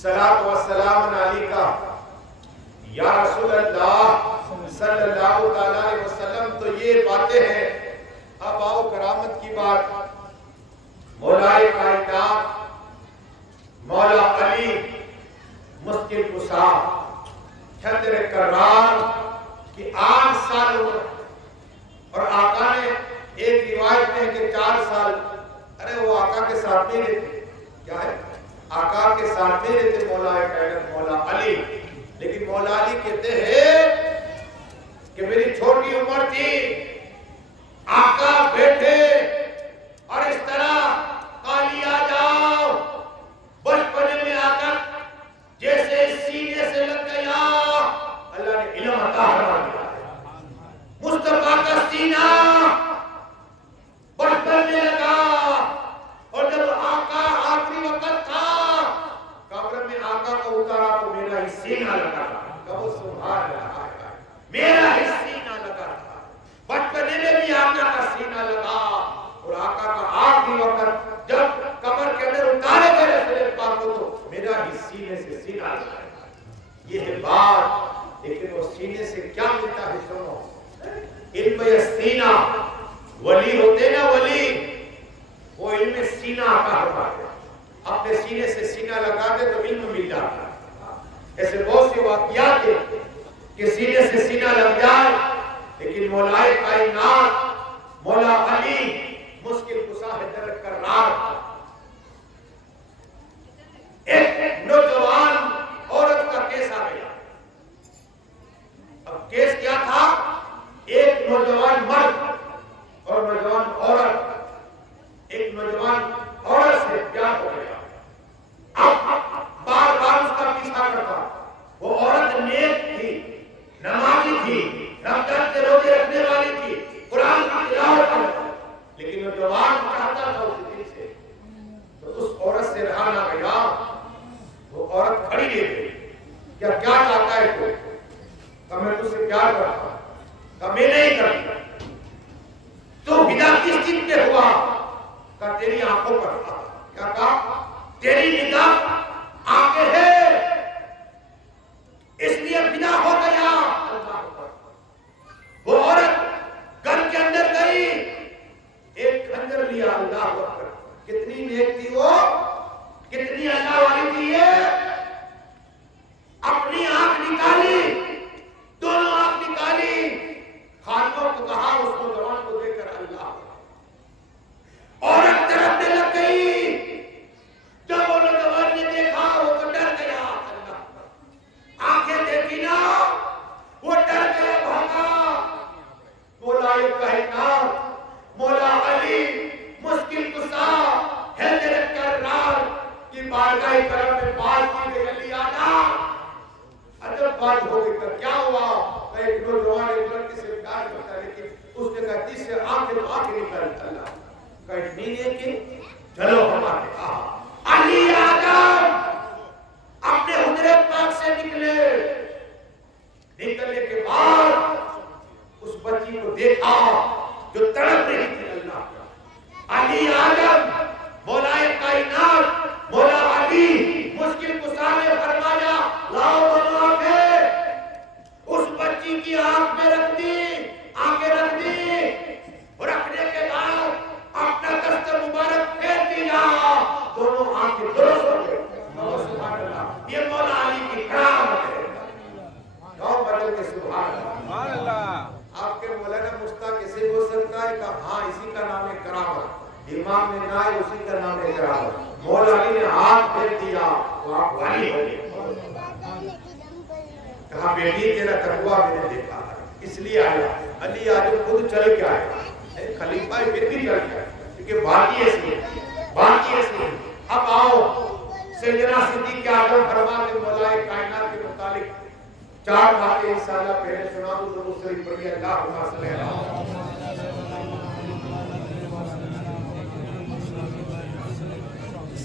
صلاۃ و سلام علیکہ یا رسول اللہ صلی اللہ تعالی علیہ وسلم. تو یہ باتیں ہیں. اب آؤ کرامت کی بات. مولا کائنات مولا علی مشکل کشا چھتر کرار کی 8 سال عمر اور آقا نے ایک روایت میں کہ 4 سال ارے وہ آقا کے ساتھ میں رہتے کیا ہے آقا کے ساتھ میں رہتے مولا کائنات مولا علی. لیکن مولا علی کہتے ہیں کہ میری چھوٹی عمر تھی آقا بیٹھے اور اس طرح کالی آ جاؤ بچپنے میں آقا جیسے سینے سے لگ گیا. اللہ نے علم عطا فرما دیا. مصطفیٰ کا سینہ بچپن میں لگا اور جب آقا آخری وقت تھا قبر میں آقا کو اتارا تو میرا ہی سینہ لگا. کہو سبحان اللہ. میرا ہی سینہ لگا تھا. بچپنے میں بھی آقا کا سینہ لگا اور آقا کا آخری وقت جب قبر کے اندر اتارے گئے رسول پاک کو تو میرا ہی سینے سے سینہ لگا. یہ ہے بات. لیکن وہ سینے سے کیا ملتا ہے سنو. علم سینہ ولی ہوتے نا ولی وہ علم سینہ آقا فرماتے اپنے سینے سے سینہ لگا دے تو علم مل جاتا. ایسے بہت سی واقعات ہیں کہ سینے سے سینہ لگ جائے. لیکن مولا کائنات مولا علی مشکل کشا ہے درد کرار. ایک نوجوان عورت کا کیس آ گیا. اب کیس کیا تھا. ایک نوجوان مرد اور نوجوان عورت ایک نوجوان عورت سے پیار ہو گیا. اب بار بار اس کا پیچھا کرتا. وہ عورت نیک تھی نمازی تھی رمضان کے روزے رکھنے والی تھی قرآن کی تلاوت کرتی. لیکن نوجوان چاہتا تھا اس دل سے تو اس عورت سے رہا نہ گیا. وہ عورت کھڑی رہ گئی. کیا چاہتا ہے تو کہ میں تجھ سے پیار کرتا ہوں. کہ میں نہیں کرتا. تو فدا کس چیز پہ ہوا. کہ تیری آنکھوں پر تھا. کیا کہا تیری نگاہ آنکھیں ہے اس لیے فدا ہو گیا. وہ عورت گھر کے اندر گئی ایک خنجر لیا. اللہ اکبر. کتنی نیک تھی وہ کتنی اللہ والی تھی. اپنی آنکھ نکالی دونوں آنکھ نکالی. خاتون کو کہا اس نوجوان کو دیکھ کر اللہ اور کٹنی نیکی چلو ہمارے علی آدم اپنے حجرے پاک سے نکلنے کے بعد اس بچی کو دیکھا جو تڑپ رہی تھی اللہ کا. علی آدم مولا کائنات مولا علی مشکل کشا نے فرمایا لاؤ دونوں آنکھیں. اس بچی کی آنکھ میں رکھ دی, آنکھیں رکھ دی. رکھنے کے بعد اپنا دست مبارک پھیر دیا, دونوں آنکھیں درست ہو گئے. یہ مولا علی کی کرامت ہے. گاؤں بدل کے سبحان اللہ. آپ کے مولانا مشتاق کسی ہو سکتا ہے کہ ہاں اسی کا نام ہے کرامت. امام نے نہ اسی کا نام ہے کرامت. مولا علی نے ہاتھ پھیر دیا تو آپ والی ہو گئے. کہا بیٹی تیرا تقویٰ میں نے دیکھا اس لیے آیا. علی آدم خود چل کے آیا, خلیفہ پھر بھی چل گیا کیونکہ باقی ایسی ہے. اب آؤ سیدنا صدیق اعظم فرما کے مولا کائنات کے متعلق 4 باتیں انشاءاللہ پہلے سنا دو تو دوسری پڑھی. اللہم صلی اللہ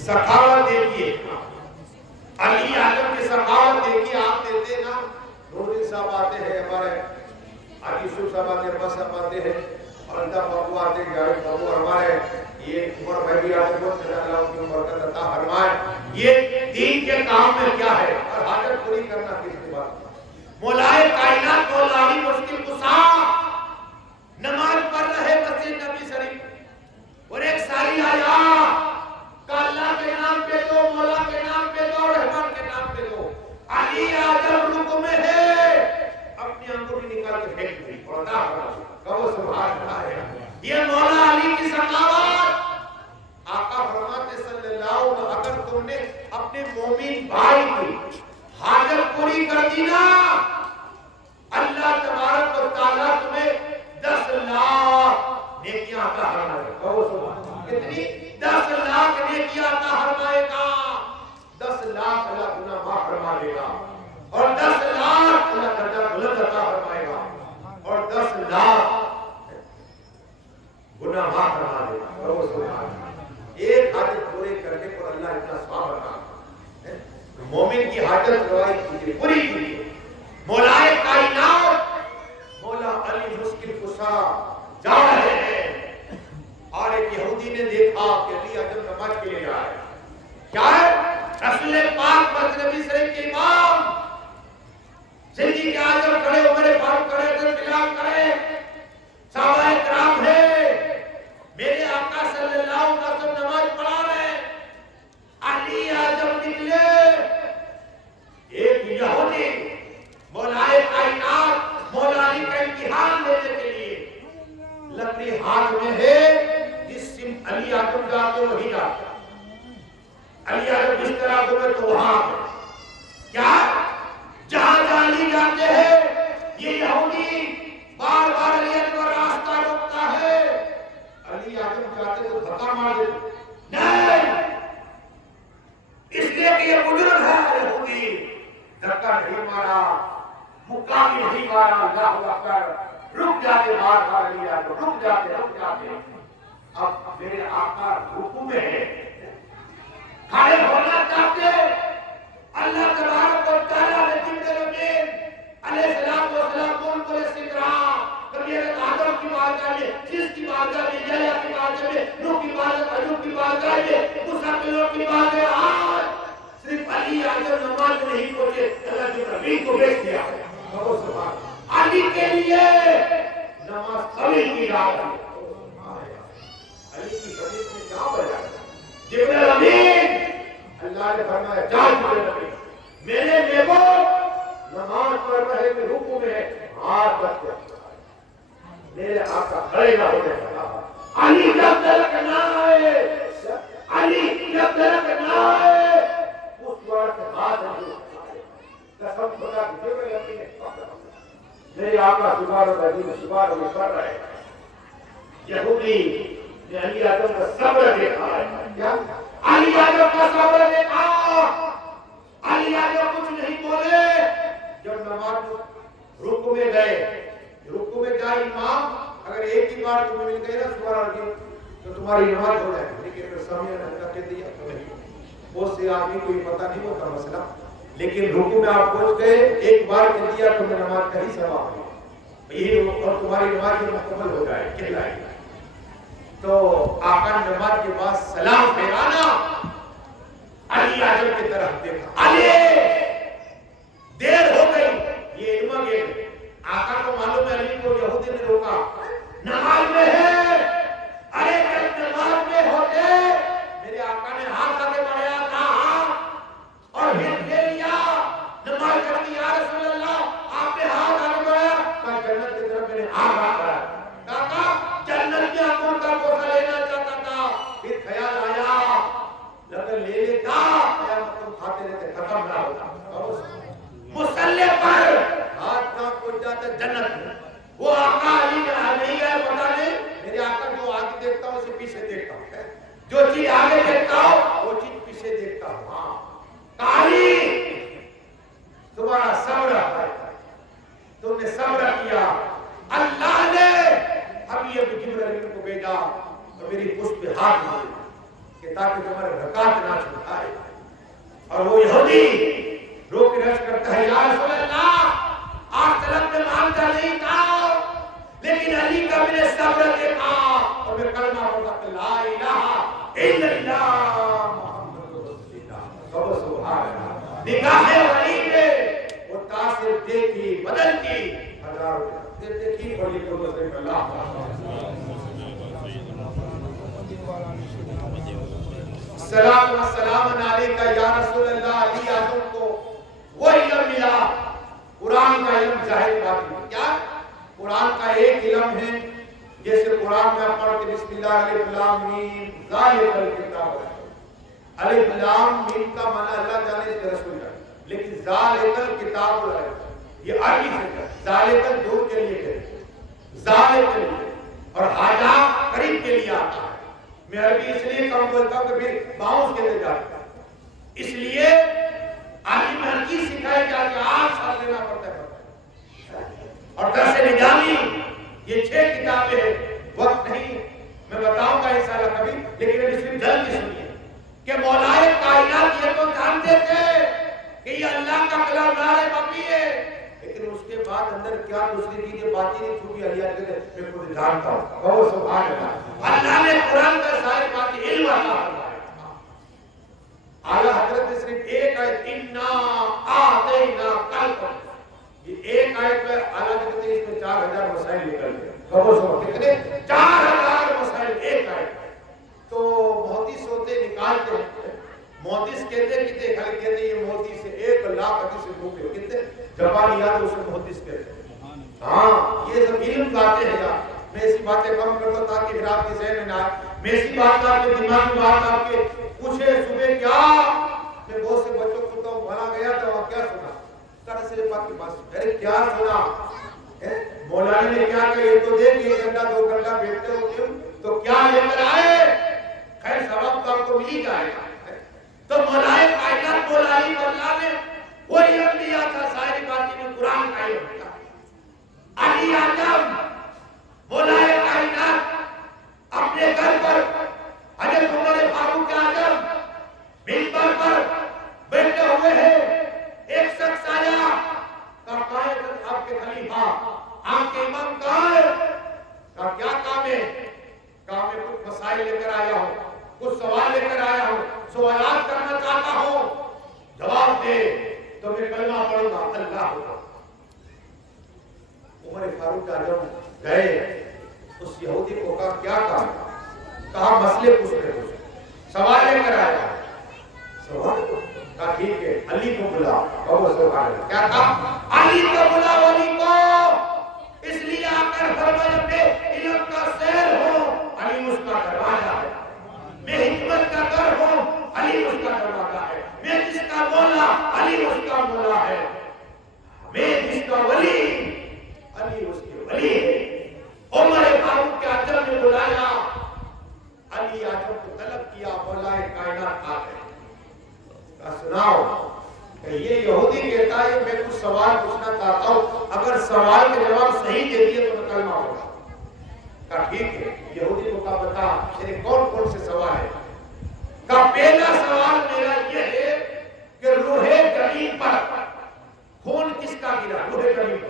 سخاوت دیکھیے, علی اعظم کی سخاوت دیکھیے. آپ دیتے نا نوردین صاحب آتے ہیں, ہمارے عاطف صاحب آتے ہیں, بس صاحب آتے ہیں, اور الطاف بابو آتے ہیں, جاوید بابو, ہمارے یہ عمر بھائی بھی آتے ہیں. اللہ ان کی برکت عطا فرمائے. یہ دین کے کام میں کیا ہے اور حاجت پوری کرنا کس کی بات. مولا کائنات مولا علی مشکل کشا نماز پڑھ رہے مسجد نبی شریف, اور ایک ساری آیا کہ اللہ کے نام پہ دو, مولا کے نام پہ دو, رحمان کے نام پہ دو. علی آدم رکو میں ہے, اپنی انگوٹھی نکال کے پھینک دی. کہو سبحان اللہ. یہ مولا علی کی سخاوت. آقا فرماتے صلی اللہ علیہ وسلم اگر تم نے اپنے مومن بھائی کی حاجت پوری کر دی نا, اللہ تبارک و تعالیٰ تمہیں 10 لاکھ نیکیاں عطا فرمائے گا. کہو سبحان اللہ. کتنی؟ 10 لاکھ نیکیاں عطا فرمائے گا. 10 لاکھ اللہ گناہ معاف فرما دے گا, اور 10 لاکھ اللہ درجہ بلند عطا فرمائے گا, اور 10 لاکھ گناہ معاف فرما دے گا. کہو سبحان اللہ. ایک حاجت پورے کرنے پر اللہ اتنا ثواب عطا. مومن کی حاجت روائی کیجئے, پوری کیجئے. مولا کائنات مولا علی مشکل کشا جا رہے ہیں, اور ایک یہودی نے دیکھا کہ علی اعظم نماز کے لیے آئے. کیا ہے؟ رسول پاک مسجد شریف کے امام صدیق اعظم کھڑے, عمر فاروق کھڑے, بلال کھڑے, صحابہ کرام ہے, میرے آقا صلی اللہ علیہ وسلم نماز پڑھا رہے ہیں. علی اعظم نکلے. ایک یہودی مولا کائنات مولا علی کا امتحان لینے کے لیے لکڑی ہاتھ میں ہے, جس سمت علی اعظم جاتے وہی جاتے. علی اعظم جس طرح گئے تو وہاں کیا جہاں علی جاتے ہیں یہ یہودی بار بار علی اعظم کا راستہ روکتا ہے. علی اعظم جاتے تو دھکا مار دیتے. نہیں, اس لیے کہ یہ بزرگ ہے یہودی. دھکا نہیں مارا, مکہ نہیں مارا. اللہ اکبر. رک جاتے بار بار علی اعظم, رک جاتے. اب میرے آقا رکوع میں ہے, کھڑے ہونا چاہتے. اللہ تبارک و تعالیٰ نے جبرائیل امین علیہ السلام کو سدرا کبھی آدم کی بارگاہ میں, جس کی بارگاہ میں, یحییٰ کی بارگاہ میں, نوح کی بارگاہ, ایوب کی بارگاہ میں, موسیٰ کی بارگاہ. آج صرف علی اعظم نماز نہیں پہنچے, اللہ جبرائیل کو بھیج دیا. علی کے لیے نماز قبول کی رات. علی کی حدیث میں کیا بجا جبرائیل امین اللہ نے فرمایا جا جبرائیل امین میرے بیٹو نماز پڑھ رہے کہ رکوع میں ہے, ہاتھ رکھ دو. میرے آقا کھڑے نہ ہونے پڑا. علی جب تک نہ آئے, علی جب تک نہ آئے اس وقت ہاتھ نہیں اٹھائے. قسم خدا کی جبرائیل امین نے پکڑا. میرے آقا سبحان اللہ پڑھ رہے. یہودی نے علی اعظم کا صبر دیکھا ہے. کیا علی اعظم کا صبر دیکھا. علی اعظم کچھ نہیں بولے. جب نماز رکوع میں گئے, رکوع میں جائے امام, اگر ایک ہی بار تمہیں مل گئی نا سورہ الجن تو تمہاری نماز ہو جائے گی، لیکن اگر سامنے رکھا کے دیا تو نہیں، بہت سے آدمی کو یہ پتہ نہیں ہوتا مسئلہ، لیکن رکوع میں آپ پہنچ گئے ایک بار کے دیا تو میں نماز کا ہی ثواب ہے، یہی اور تمہاری نماز جو مکمل ہو جائے کہلائے گی۔ تو آقا نے نماز کے بعد سلام پھیرانا، علی اعظم کی طرف دیکھا، علی دیر ہو گئی، یہ علمہ گئے، آقا کو معلوم ہے علی کو یہودی نے روکا، نماز میں ہے، ارے جب نماز میں ہوتے میرے آقا نے ہاتھ آگے بڑھایا تھا اور ہٹ لے لیا، نماز کرتی یا رسول اللہ آپ نے ہاتھ آگے بڑھایا، میں جنت کی طرف میرے آقا بڑھایا، کہا جنت کی آنکھوں کا گوشہ لینا چاہتا تھا، پھر خیال آیا لگن لے لیتا، قیامت تم کھاتے رہتے ختم نہ ہوتا، مسلح پر ہاتھ نہ پہنچ جاتا جنت میں، وہ آقا علی نہیں گئے پتہ نہیں، میرے آقا جو آگے دیکھتا ہوں اسے پیچھے دیکھتا ہوں، جو چیز آگے دیکھتا ہوں وہ چیز پیچھے دیکھتا ہوں، ہاں علی تمہارا صبر ہے، تم نے صبر کیا، اللہ نے اب یہ جبرائیل کو بھیجا تو میری پشت پہ ہاتھ مارے کہ تاکہ تمہارے رکعت نہ چھوٹائے، اور وہ یہودی رو کے رش کرتا ہے یا رسول اللہ آج طلب میں مانتا نہیں تھا لیکن علی کا میں نے صبر دیکھا اور میں کلمہ پڑھتا کہ لا الہ الا اللہ محمد رسول اللہ، سبحان اللہ، نگاہ علی نے وہ تاثر دیکھی بدلتی، ہزاروں دیکھی بڑی قدرت ہے اللہ، سلام و سلام علیکہ یا رسول اللہ، علی اعظم کو وہ علم ملا، قرآن کا علم ظاہر بات ہے، کیا قرآن کا ایک علم ہے، جیسے قرآن میں پڑھتے بسم اللہ الف لام میم ذالک الکتاب، الف لام میم کا معنی اللہ جانے اس رسول جانے، لیکن ذالک الکتاب ہے یہ عربی سے ذالک دور کے لیے ہے، ذالک کے لیے، اور حاجہ قریب کے لیے آتا ہے، میں عربی اس لیے کم بولتا ہوں کہ پھر باؤنس کے لئے جاتا ہے، اس لیے علی میں ہر چیز سکھائی جاتی ہے، 8 سال لینا پڑتا ہے، اور درس نظامی یہ 6 کتابیں ہیں، وقت نہیں میں بتاؤں گا انشاءاللہ کبھی، لیکن اب اس میں جلد سنیے کہ مولائے کائنات یہ تو جانتے تھے کہ یہ اللہ کا کلام نعرہ مبنی ہے، لیکن اس کے بعد اندر کیا دوسری چیزیں باقی نہیں چھوٹی علی اعظم میں خود جانتا ہوں، کہو سبحان اللہ، اللہ نے قرآن کا ساری باتیں علم عطا فرمایا، اعلیٰ حضرت نے صرف ایک آیت اِنَّا آتَيْنَاكَ الْکَوْثَرَ، یہ ایک آیت میں اعلیٰ حضرت نے اس میں 4000 مسائل نکل گئے، کہو سبحان، کتنے 4000 مسائل ایک آیت، تو محدث ہوتے نکالتے ہیں، محدث کہتے کتنے خالی کہتے یہ محدث سے 1 لاکھ حدیث سے بھوکے کتنے جبانیات اسے محدث کہتے ہیں، ہاں یہ سب علم باتیں ہیں یار، میں ایسی باتیں کم کرتا تاکہ پھر آپ کے ذہن میں نہ آئے، میں ایسی بات آپ کے دماغ میں بات آپ کے پوچھے صبح کیا، میں بہت سے بچوں کو تو بھلا گیا تو وہاں کیا سنا، کہا صرف آپ کے پاس، ارے کیا سنا، مولانا نے کیا کہا یہ تو دیکھ 1 گھنٹہ 2 گھنٹہ بیٹھتے ہو کیوں، تو کیا لے کر آئے، خیر ثواب تو آپ کو مل ہی جائے گا، تو مولائے کائنات مولائی اللہ نے وہ علم دیا تھا، ظاہری باتیں میں قرآن کا علم دیا، علی اعظم مولائے کائنات اپنے گھر پر حضرت عمر فاروق اعظم منبر پر بیٹھے ہوئے ہیں، ایک شخص آیا کہا قائد آپ کے خلیفہ آپ کے امام کہاں ہے، کہا کیا کام ہے، کہا میں کچھ مسائل لے کر آیا ہوں، کچھ سوال لے کر آیا ہوں، سوالات کرنا چاہتا ہوں، جواب دے تو میں کلمہ پڑھوں گا اللہ ہوگا۔ عمر فاروق اعظم گئے، اس یہودی کو کہا کیا کہا مسئلے پوچھ رہے، سوال لے کر آیا، سوال کہا ٹھیک ہے علی کو بلا، کہو سبحان اللہ، کیا کہا علی کو بلا، علی کو اس لیے آ کر فرمایا میں علم کا سیر ہوں، علی اس کا دروازہ ہے، میں حکمت کا در ہوں، علی اس کا دروازہ ہے، میں جس کا مولا علی اس کا مولا ہے، میں جس کا ولی علی اس کے ولی ہے۔ عمر فاروق کے اعظم نے بلایا، علی اعظم کو طلب کیا، مولائے کائنات آ گئے، کہا سناؤ، کہ یہ یہودی کہتا ہے میں کچھ سوال پوچھنا چاہتا ہوں، اگر سوال کے جواب صحیح دے دیے تو میں کلمہ ہوگا، کہا ٹھیک ہے، یہودی کو کا بتا میرے کون کون سے سوال ہے؟ کا پہلا سوال میرا یہ ہے کہ روح زمین پر خون کس کا گرا؟ روح زمین پر،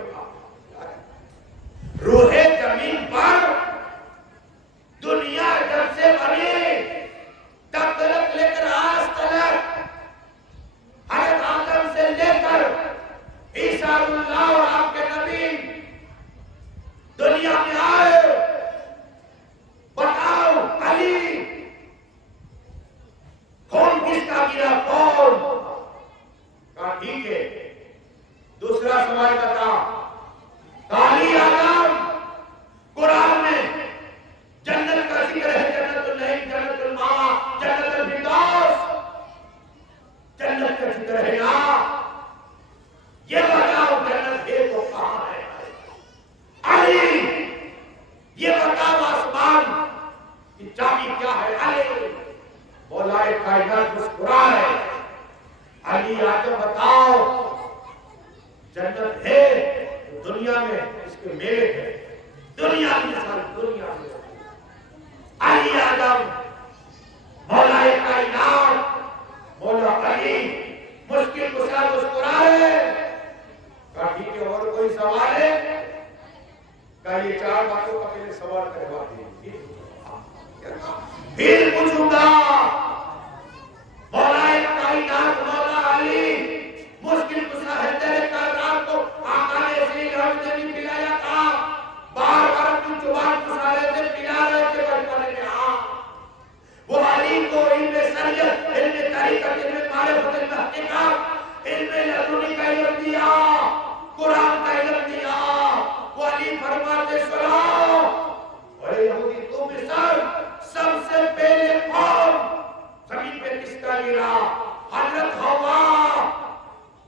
روح زمین پر دنیا جب سے بنی تب تک لے کر آج تک حضرت آدم سے لے کر عیسیٰ اللہ اور آپ کے نبی دنیا میں آئے، بتاؤ علی خون کس کا گرا؟ کون؟ کہا ٹھیک ہے، دوسرا سوال بتا، کالی آدم قرآن میں جنت کا ذکر ہے، جنت النعیم، جنت الماء، جنت الفردوس، جنت کا ذکر ہے نا؟ یہ بتاؤ جنت ہے تو کہاں ہے؟ علی یہ بتاؤ آسمان کی چابی کیا ہے؟ علی مولا کائنات مسکرا ہے، علی آ کے بتاؤ جنت ہے تو دنیا میں اس کے میوے ہے، دنیا میں ساری دنیا میں علی آدم مولا کائنات مولا علی مشکل کشا مسکرا ہے۔ کہا ٹھیک ہے، اور کوئی سوال ہے؟ کہا یہ چار باتوں کا پہلے سوال کروا دیں، پھر پوچھوں گا مولا کائنات مولا علی مشکل کشا ہے، تیرے کائنات کو آقا نے اسی رحمت نے نہیں پلایا تھا، بار بار اپنی زبان کشا رہے تھے، پلا رہے تھے بچپنے میں، ہاں وہ علی کو علم شریعت، علم طریقت، علم معرفت، علم حقیقت، علم لدنی کا علم دیا، قرآن کا علم دیا۔ وہ علی فرماتے سنو، اے یہودی تو مصر سب سے پہلے کون زمین پہ کس کا گرا؟ حضرت حوا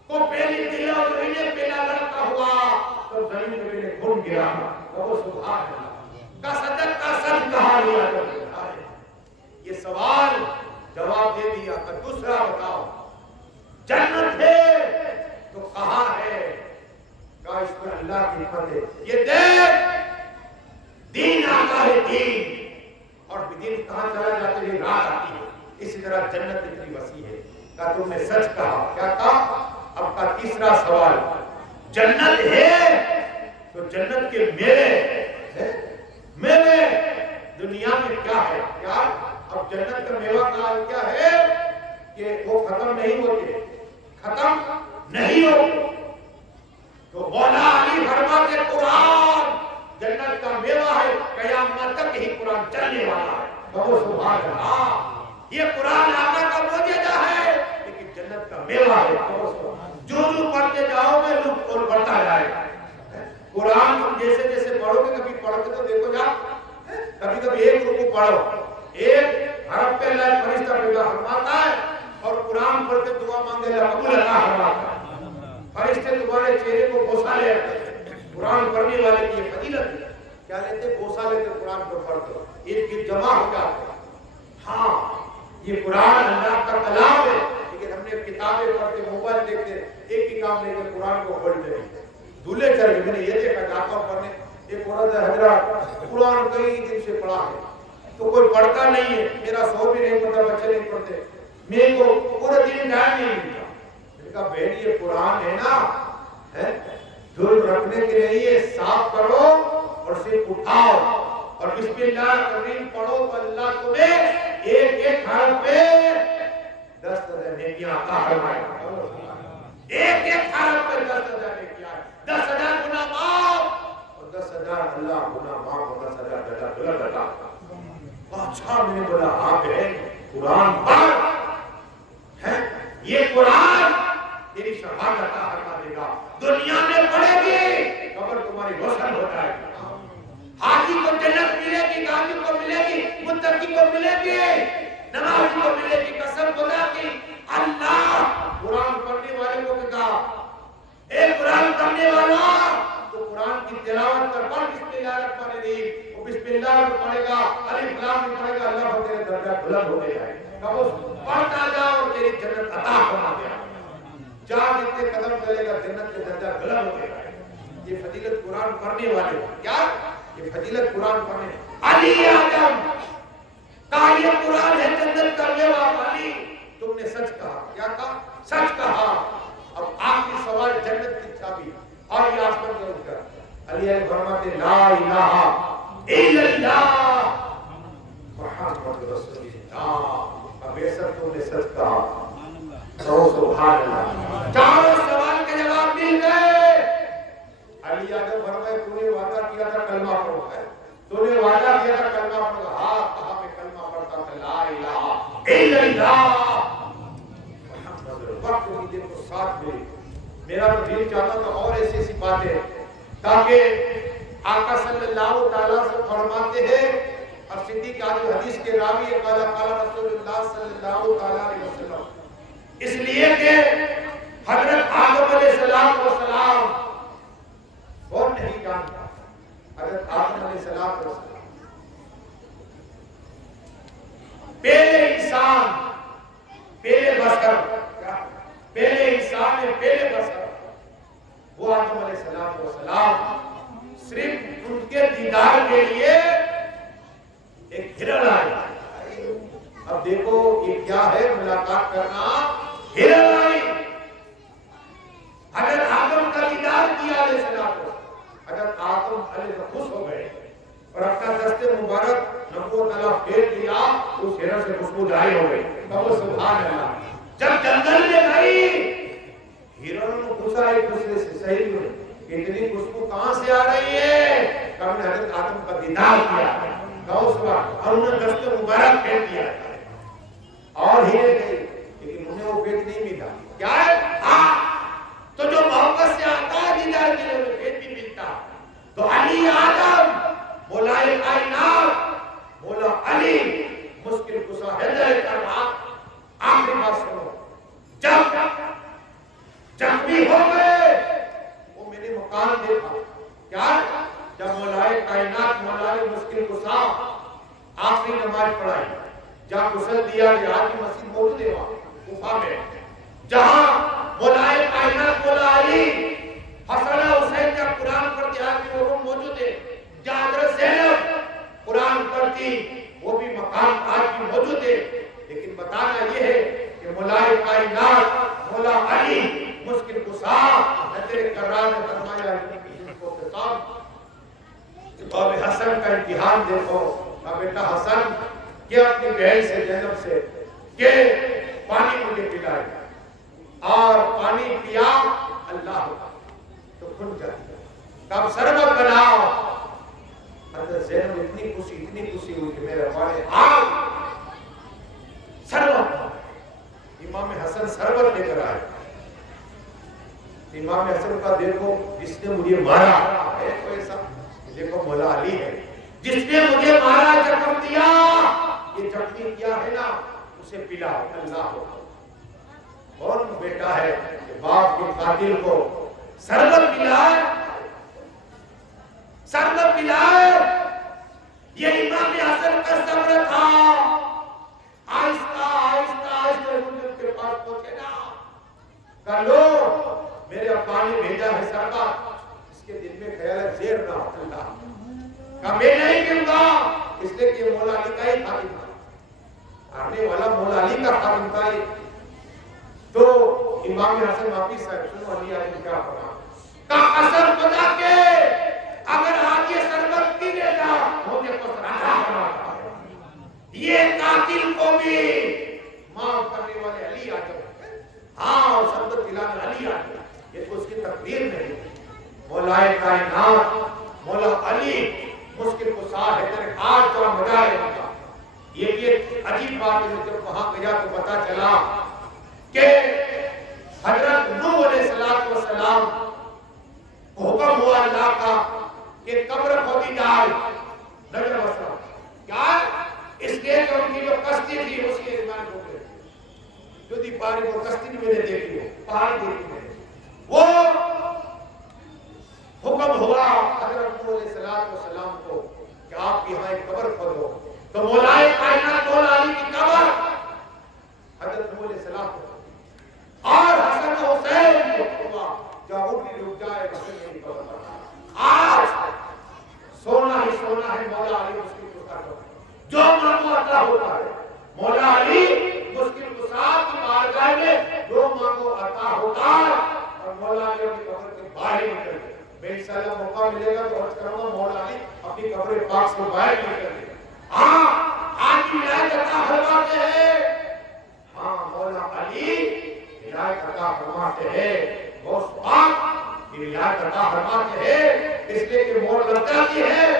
کو پہلی دل اور انہیں پہلا لڑکا ہوا تو زمین پہ پہلے خون گرا، وہ سبحان اللہ کا صدق کا صد کہا لیا جاتا ہے۔ یہ سوال جواب دے دیا۔ کہ دوسرا بتاؤ جنت ہے تو کہاں ہے؟ کہا اس میں اللہ کی حکمت ہے، یہ دیکھ دین آتا ہے، دین اور دین کہاں چلا جاتے ہیں؟ رات آتی ہے، اسی طرح جنت اتنی وسیع ہے۔ کہا تم نے سچ کہا، کیا کہا؟ اب کا تیسرا سوال، جنت ہے تو جنت کے میوے دنیا میں کیا ہے؟ کیا اب جنت کا میوہ کیا ہے کہ وہ ختم نہیں ہوتے، ختم نہیں ہوتے۔ تو مولا علی فرماتے قرآن جنت کا میوہ ہے، قیامت تک ہی قرآن چلنے والا ہے۔ بہت سبحان اللہ، یہ قرآن آقا کا معجزہ ہے لیکن جنت کا میوہ ہے۔ جو جو پڑھتے جاؤ گے لطف اور بڑھتا جائے گا۔ قرآن تم جیسے جیسے پڑھو گے، کبھی پڑھ کے تو دیکھو جا، کبھی کبھی ایک رکوع پڑھو، ایک حرف پہ اللہ فرشتہ پیدا فرماتا ہے اور قرآن پڑھ کے دعا مانگے اللہ قبول عطا فرماتا ہے، فرشتے تمہارے چہرے کو بوسہ لے آتے ہیں۔ قرآن پڑھنے والے کی یہ فضیلت ہے، کیا لیتے؟ بوسہ لیتے قرآن کو پڑھتے، ایک کی جمع ہو جاتے۔ ہاں یہ قرآن اللہ کا کلام ہے، لیکن ہم نے کتابیں پڑھتے، موبائل دیکھتے، ایک ہی کام لے کے قرآن کو پڑھتے ہیں۔ دھولے چل گئے، میں نے یہ دیکھا جاتا ہوں پڑھنے، ایک عورت ہے حضرات قرآن کئی دن سے پڑھا ہے تو کوئی پڑھتا نہیں ہے، میرا شوہر بھی نہیں پڑھتا، بچے نہیں پڑھتے، میرے کو پورے دن ٹائم نہیں ملتا۔ میں نے کہا بہن یہ قرآن ہے نا، دھول رکھنے کے لیے صاف کرو اور صرف اٹھاؤ اور بسم اللہ الرحمن پڑھو تو اللہ تمہیں ایک ایک حرف پہ 10,000 نیکیاں عطا فرمائے گا۔ ایک ایک حرف پہ 10,000 نیکیاں، 10,000 گناہ معاف اور 10,000 اللہ گناہ معاف اور 10,000 جزا بلند عطا۔ اچھا میں نے بولا ہاں بہن قرآن پڑھ ہے، یہ قرآن تیری شفاعت عطا فرما دے گا، دنیا میں پڑھے گی قبر تمہاری روشن ہو جائے گی، حاجی کو جنت ملے گی، غازی کو ملے گی، متقی کو ملے گی، نمازی کو ملے گی۔ قسم خدا کی اللہ قرآن پڑھنے والے کو کہا اے قرآن پڑھنے والا تو قرآن کی تلاوت کر، پڑھ بسم اللہ الرحمن الرحیم، وہ بسم اللہ کو پڑھے گا، الف لام بھی پڑھے گا، اللہ تیرے درجہ بلند ہوتے جائے گا۔ پڑھتا جا اور تیری جنت عطا فرما دے گا، جہاں جتنے قدم چلے گا جنت کے درجہ بلند ہوتے جائے گا۔ یہ فضیلت قرآن پڑھنے والے، کیا یہ فضیلت قرآن پڑھنے۔ علی اعظم کا یہ قرآن ہے جنت کا جواب علی تم نے سچ کہا. کیا کہا؟ سچ کہا. اب آخری سوال جنت کی چابی اور یہ آسمان کا اٹھا. علی فرماتے لا الہ الا اللہ محمد رسول اللہ. اب ایسا تم نے سچ کہا. سبحان اللہ. چاروں سوال کے جواب مل گئے. علی اعظم فرمائے تو نے وعدہ کیا تھا کلمہ پڑھو ہے. تو نے وعدہ کیا تھا کلمہ پڑھو. ہاں کہا میں کلمہ پڑھتا تھا لا الہ الا اللہ محمد. وقت کی دن کو ساتھ ملے. میرا تو دل چاہتا تھا اور ایسی ایسی باتیں تاکہ آقا صلی اللہ تعالیٰ سے فرماتے ہیں اور صدیق اعظم حدیث کے راوی ہے قال قال رسول اللہ صلی اللہ تعالیٰ علیہ وسلم. اس لیے کہ حضرت آدم علیہ السلام کون نہیں جانتا. حضرت آدم علیہ السلام پہلے انسان پہلے بشر پہلے انسان ہے پہلے بشر وہ آدم علیہ السلام صرف ان کے دیدار کے لیے ایک ہرن آیا. اب دیکھو یہ کیا ہے ملاقات کرنا. ہرن آئی حضرت آدم کا دیدار کیا علیہ السلام. حضرت آدم علیہ خوش ہو گئے اور اپنا دست مبارک نبوت اللہ پھیر دیا. اس ہرن سے خوشبو جاری ہو گئی. کہو سبحان اللہ. جب جنگل میں گئی ہرن نے پوچھا ایک دوسرے سے صحیح میں اتنی خوشبو کہاں سے آ رہی ہے. کہ ہم نے حضرت آدم کا دیدار کیا. کہو سبحان. اور انہوں نے دست مبارک پھیر دیا اور ہرے گئی لیکن انہیں وہ پیٹ نہیں ملا. کیا ہے؟ ہاں تو جو محبت سے آتا ہے دیدار کے لیے وہ پیٹ بھی ملتا. تو علی اعظم مولا کائنات مولا علی مشکل کشا حیدر کرام. آخری بات سنو. جب زخمی ہو گئے وہ میں نے مقام دیکھا. کیا؟ جب مولا کائنات مولا مشکل کشا آخری نماز پڑھائی جہاں غسل دیا گیا کی مسجد موجود ہے وہاں کوفہ میں جہاں مولا کائنات مولا علی حسن حسین کا قرآن پڑھتے ہیں وہ موجود ہے. جہاں حضرت زینب قرآن پڑھتی وہ بھی مقام آج بھی موجود ہے. لیکن بتانا یہ ہے کہ مولا کائنات مولا علی مشکل کشا نظر کرار نے فرمایا ان کو خطاب باب حسن کا امتحان دیکھو. بیٹا حسن کہ اپنی بہن سے زینب سے کہ پانی مجھے پلائے اور پانی پیا اللہ تو کھل جاتی. کب شربت بناؤ. حضرت زینب اتنی خوشی ہوئی کہ میرے والے آگ شربت. امام حسن شربت لے کر آئے. امام حسن کا دیکھو جس نے مجھے مارا ہے تو ایسا دیکھو مولا علی ہے جس نے مجھے مارا زخم دیا یہ زخمی کیا ہے نا اسے پلا. اللہ ہو کون بیٹا ہے کہ باپ کے قاتل کو شربت پلائے شربت پلائے. یہ امام حسن کا صبر تھا. آہستہ آہستہ آہستہ ان کے پاس پہنچے نا. کہا لو میرے ابا نے بھیجا ہے شربت. اس کے دل میں خیال ہے زیر نہ ہو. اللہ کہا میں نہیں پیوں گا اس لیے کہ مولا علی کا ہی خادم تھا. آنے والا مولا علی کا خادم تھا. تو امام حسن واپس آئے. سنو علی آئے کیا فرمایا. کہا قسم خدا کے اگر آج یہ شربت پی لے گا مجھے پسرا بنا یہ قاتل کو بھی معاف کرنے والے علی اعظم. ہاں اور شربت پلانے علی اعظم یہ تو اس کی تقدیر نہیں. مولا کائنات مولا علی مشکل کشا ہے. آج کا مزہ ہے. یہ بھی ایک عجیب بات ہے. جب وہاں گیا تو پتا چلا کہ حضرت نوح علیہ السلام کو حکم ہوا اللہ کا کہ قبر کھودی جائے. نظر بسا کیا اس لیے کہ ان کی جو کشتی تھی اس کے ایمان ہو گئے. جو دی پانی کو کشتی میں نے دیکھی ہو پہاڑ دیکھی میں وہ حکم ہوا حضرت نوح علیہ السلام کو کہ آپ یہاں ایک قبر کھودو. تو مولا کائنات مولا علی کی قبر حضرت نوح علیہ السلام کو اور حسن حسین کو ہوا جہاں اٹھی رک جائے حسن کی قبر پر. آج سونا ہی سونا ہے مولا علی اس کی محبوب پاک کو باہر کر دے. ہاں آج بھی ہدایت عطا فرماتے ہیں. ہاں مولا علی ہدایت عطا فرماتے ہیں. غوث پاک ہدایت عطا فرماتے ہیں. اس لیے کہ مور لگ جاتی ہے.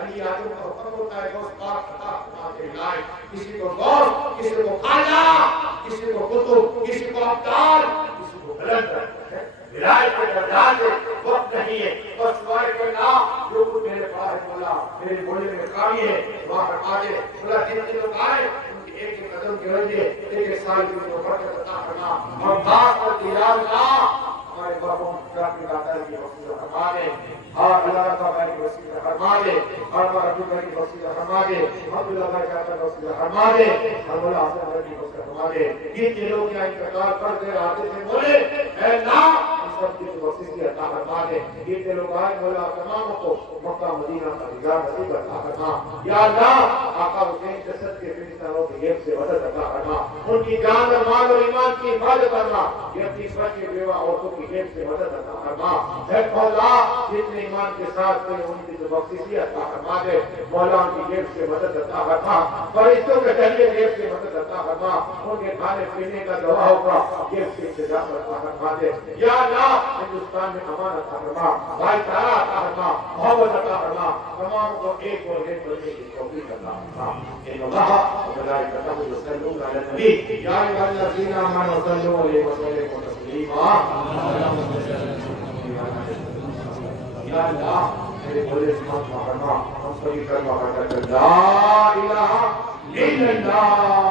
علی آدم کا حکم ہوتا ہے غوث پاک عطا فرماتے ہیں. کسی کو غوث، کسی کو خواجہ، کسی کو قطب، کسی کو ابدال، کسی کو بلند ہے. ولایت کے درجات وقت نہیں ہے. بس سوائے کہ اللہ جو کچھ میرے پاس ہے مولا میرے بولے میں کامی ہے دعا فرما دے. مولا جتنے لوگ آئے ان کے ایک ایک قدم کے وجہ ایک ایک سال کی جو برکت عطا فرما. اور خاص کر کے یا اللہ ہمارے باپوں کی داتا کی وسیلہ فرما دے. اور اللہ کا بھائی کی وسیلہ فرما دے. اور ہمارا عبد بھائی کی وسیلہ فرما دے. عبداللہ بھائی کا وسیلہ فرما دے. اور مولا حسن بھائی کی وسیلہ فرما دے. جتنے لوگ یہاں انتقال کر دے آتے تھے بولے اے اللہ سب کی وسیلہ عطا فرما دے. جتنے لوگ آئے مولا تمام کو مکہ مدینہ کا دیدار نصیب عطا فرما. یا اللہ آقا حسین جسد کے فرشتوں کی غیب سے مدد عطا فرما. ان کی جان اور مال اور ایمان کی حفاظت فرما. یہ اپنی سر کی بیوہ عورتوں کی غیب سے مدد عطا فرما. اے مولا جتنے ایمان کے ساتھ تھے ان کی بخشش عطا فرما دے. مولا ان کی غیب سے مدد عطا فرما. فرشتوں کے ذریعے غیب سے مدد عطا فرما. ان کے کھانے پینے کا دعاؤں کا غیب سے انتظام عطا فرما دے. یا اللہ ہندوستان میں امان عطا فرما. بھائی چارہ عطا فرما. محبت عطا فرما. تمام کو ایک اور ایک بننے کی توفیق عطا فرما. ان اللہ وملائکتہ یصلون علی النبی یا ایھا الذین آمنوا صلوا علیہ وسلموا تسلیما. یا اللہ میرے بولے سمجھ فرما. ہم سبھی کرما کرتا لا الہ الا اللہ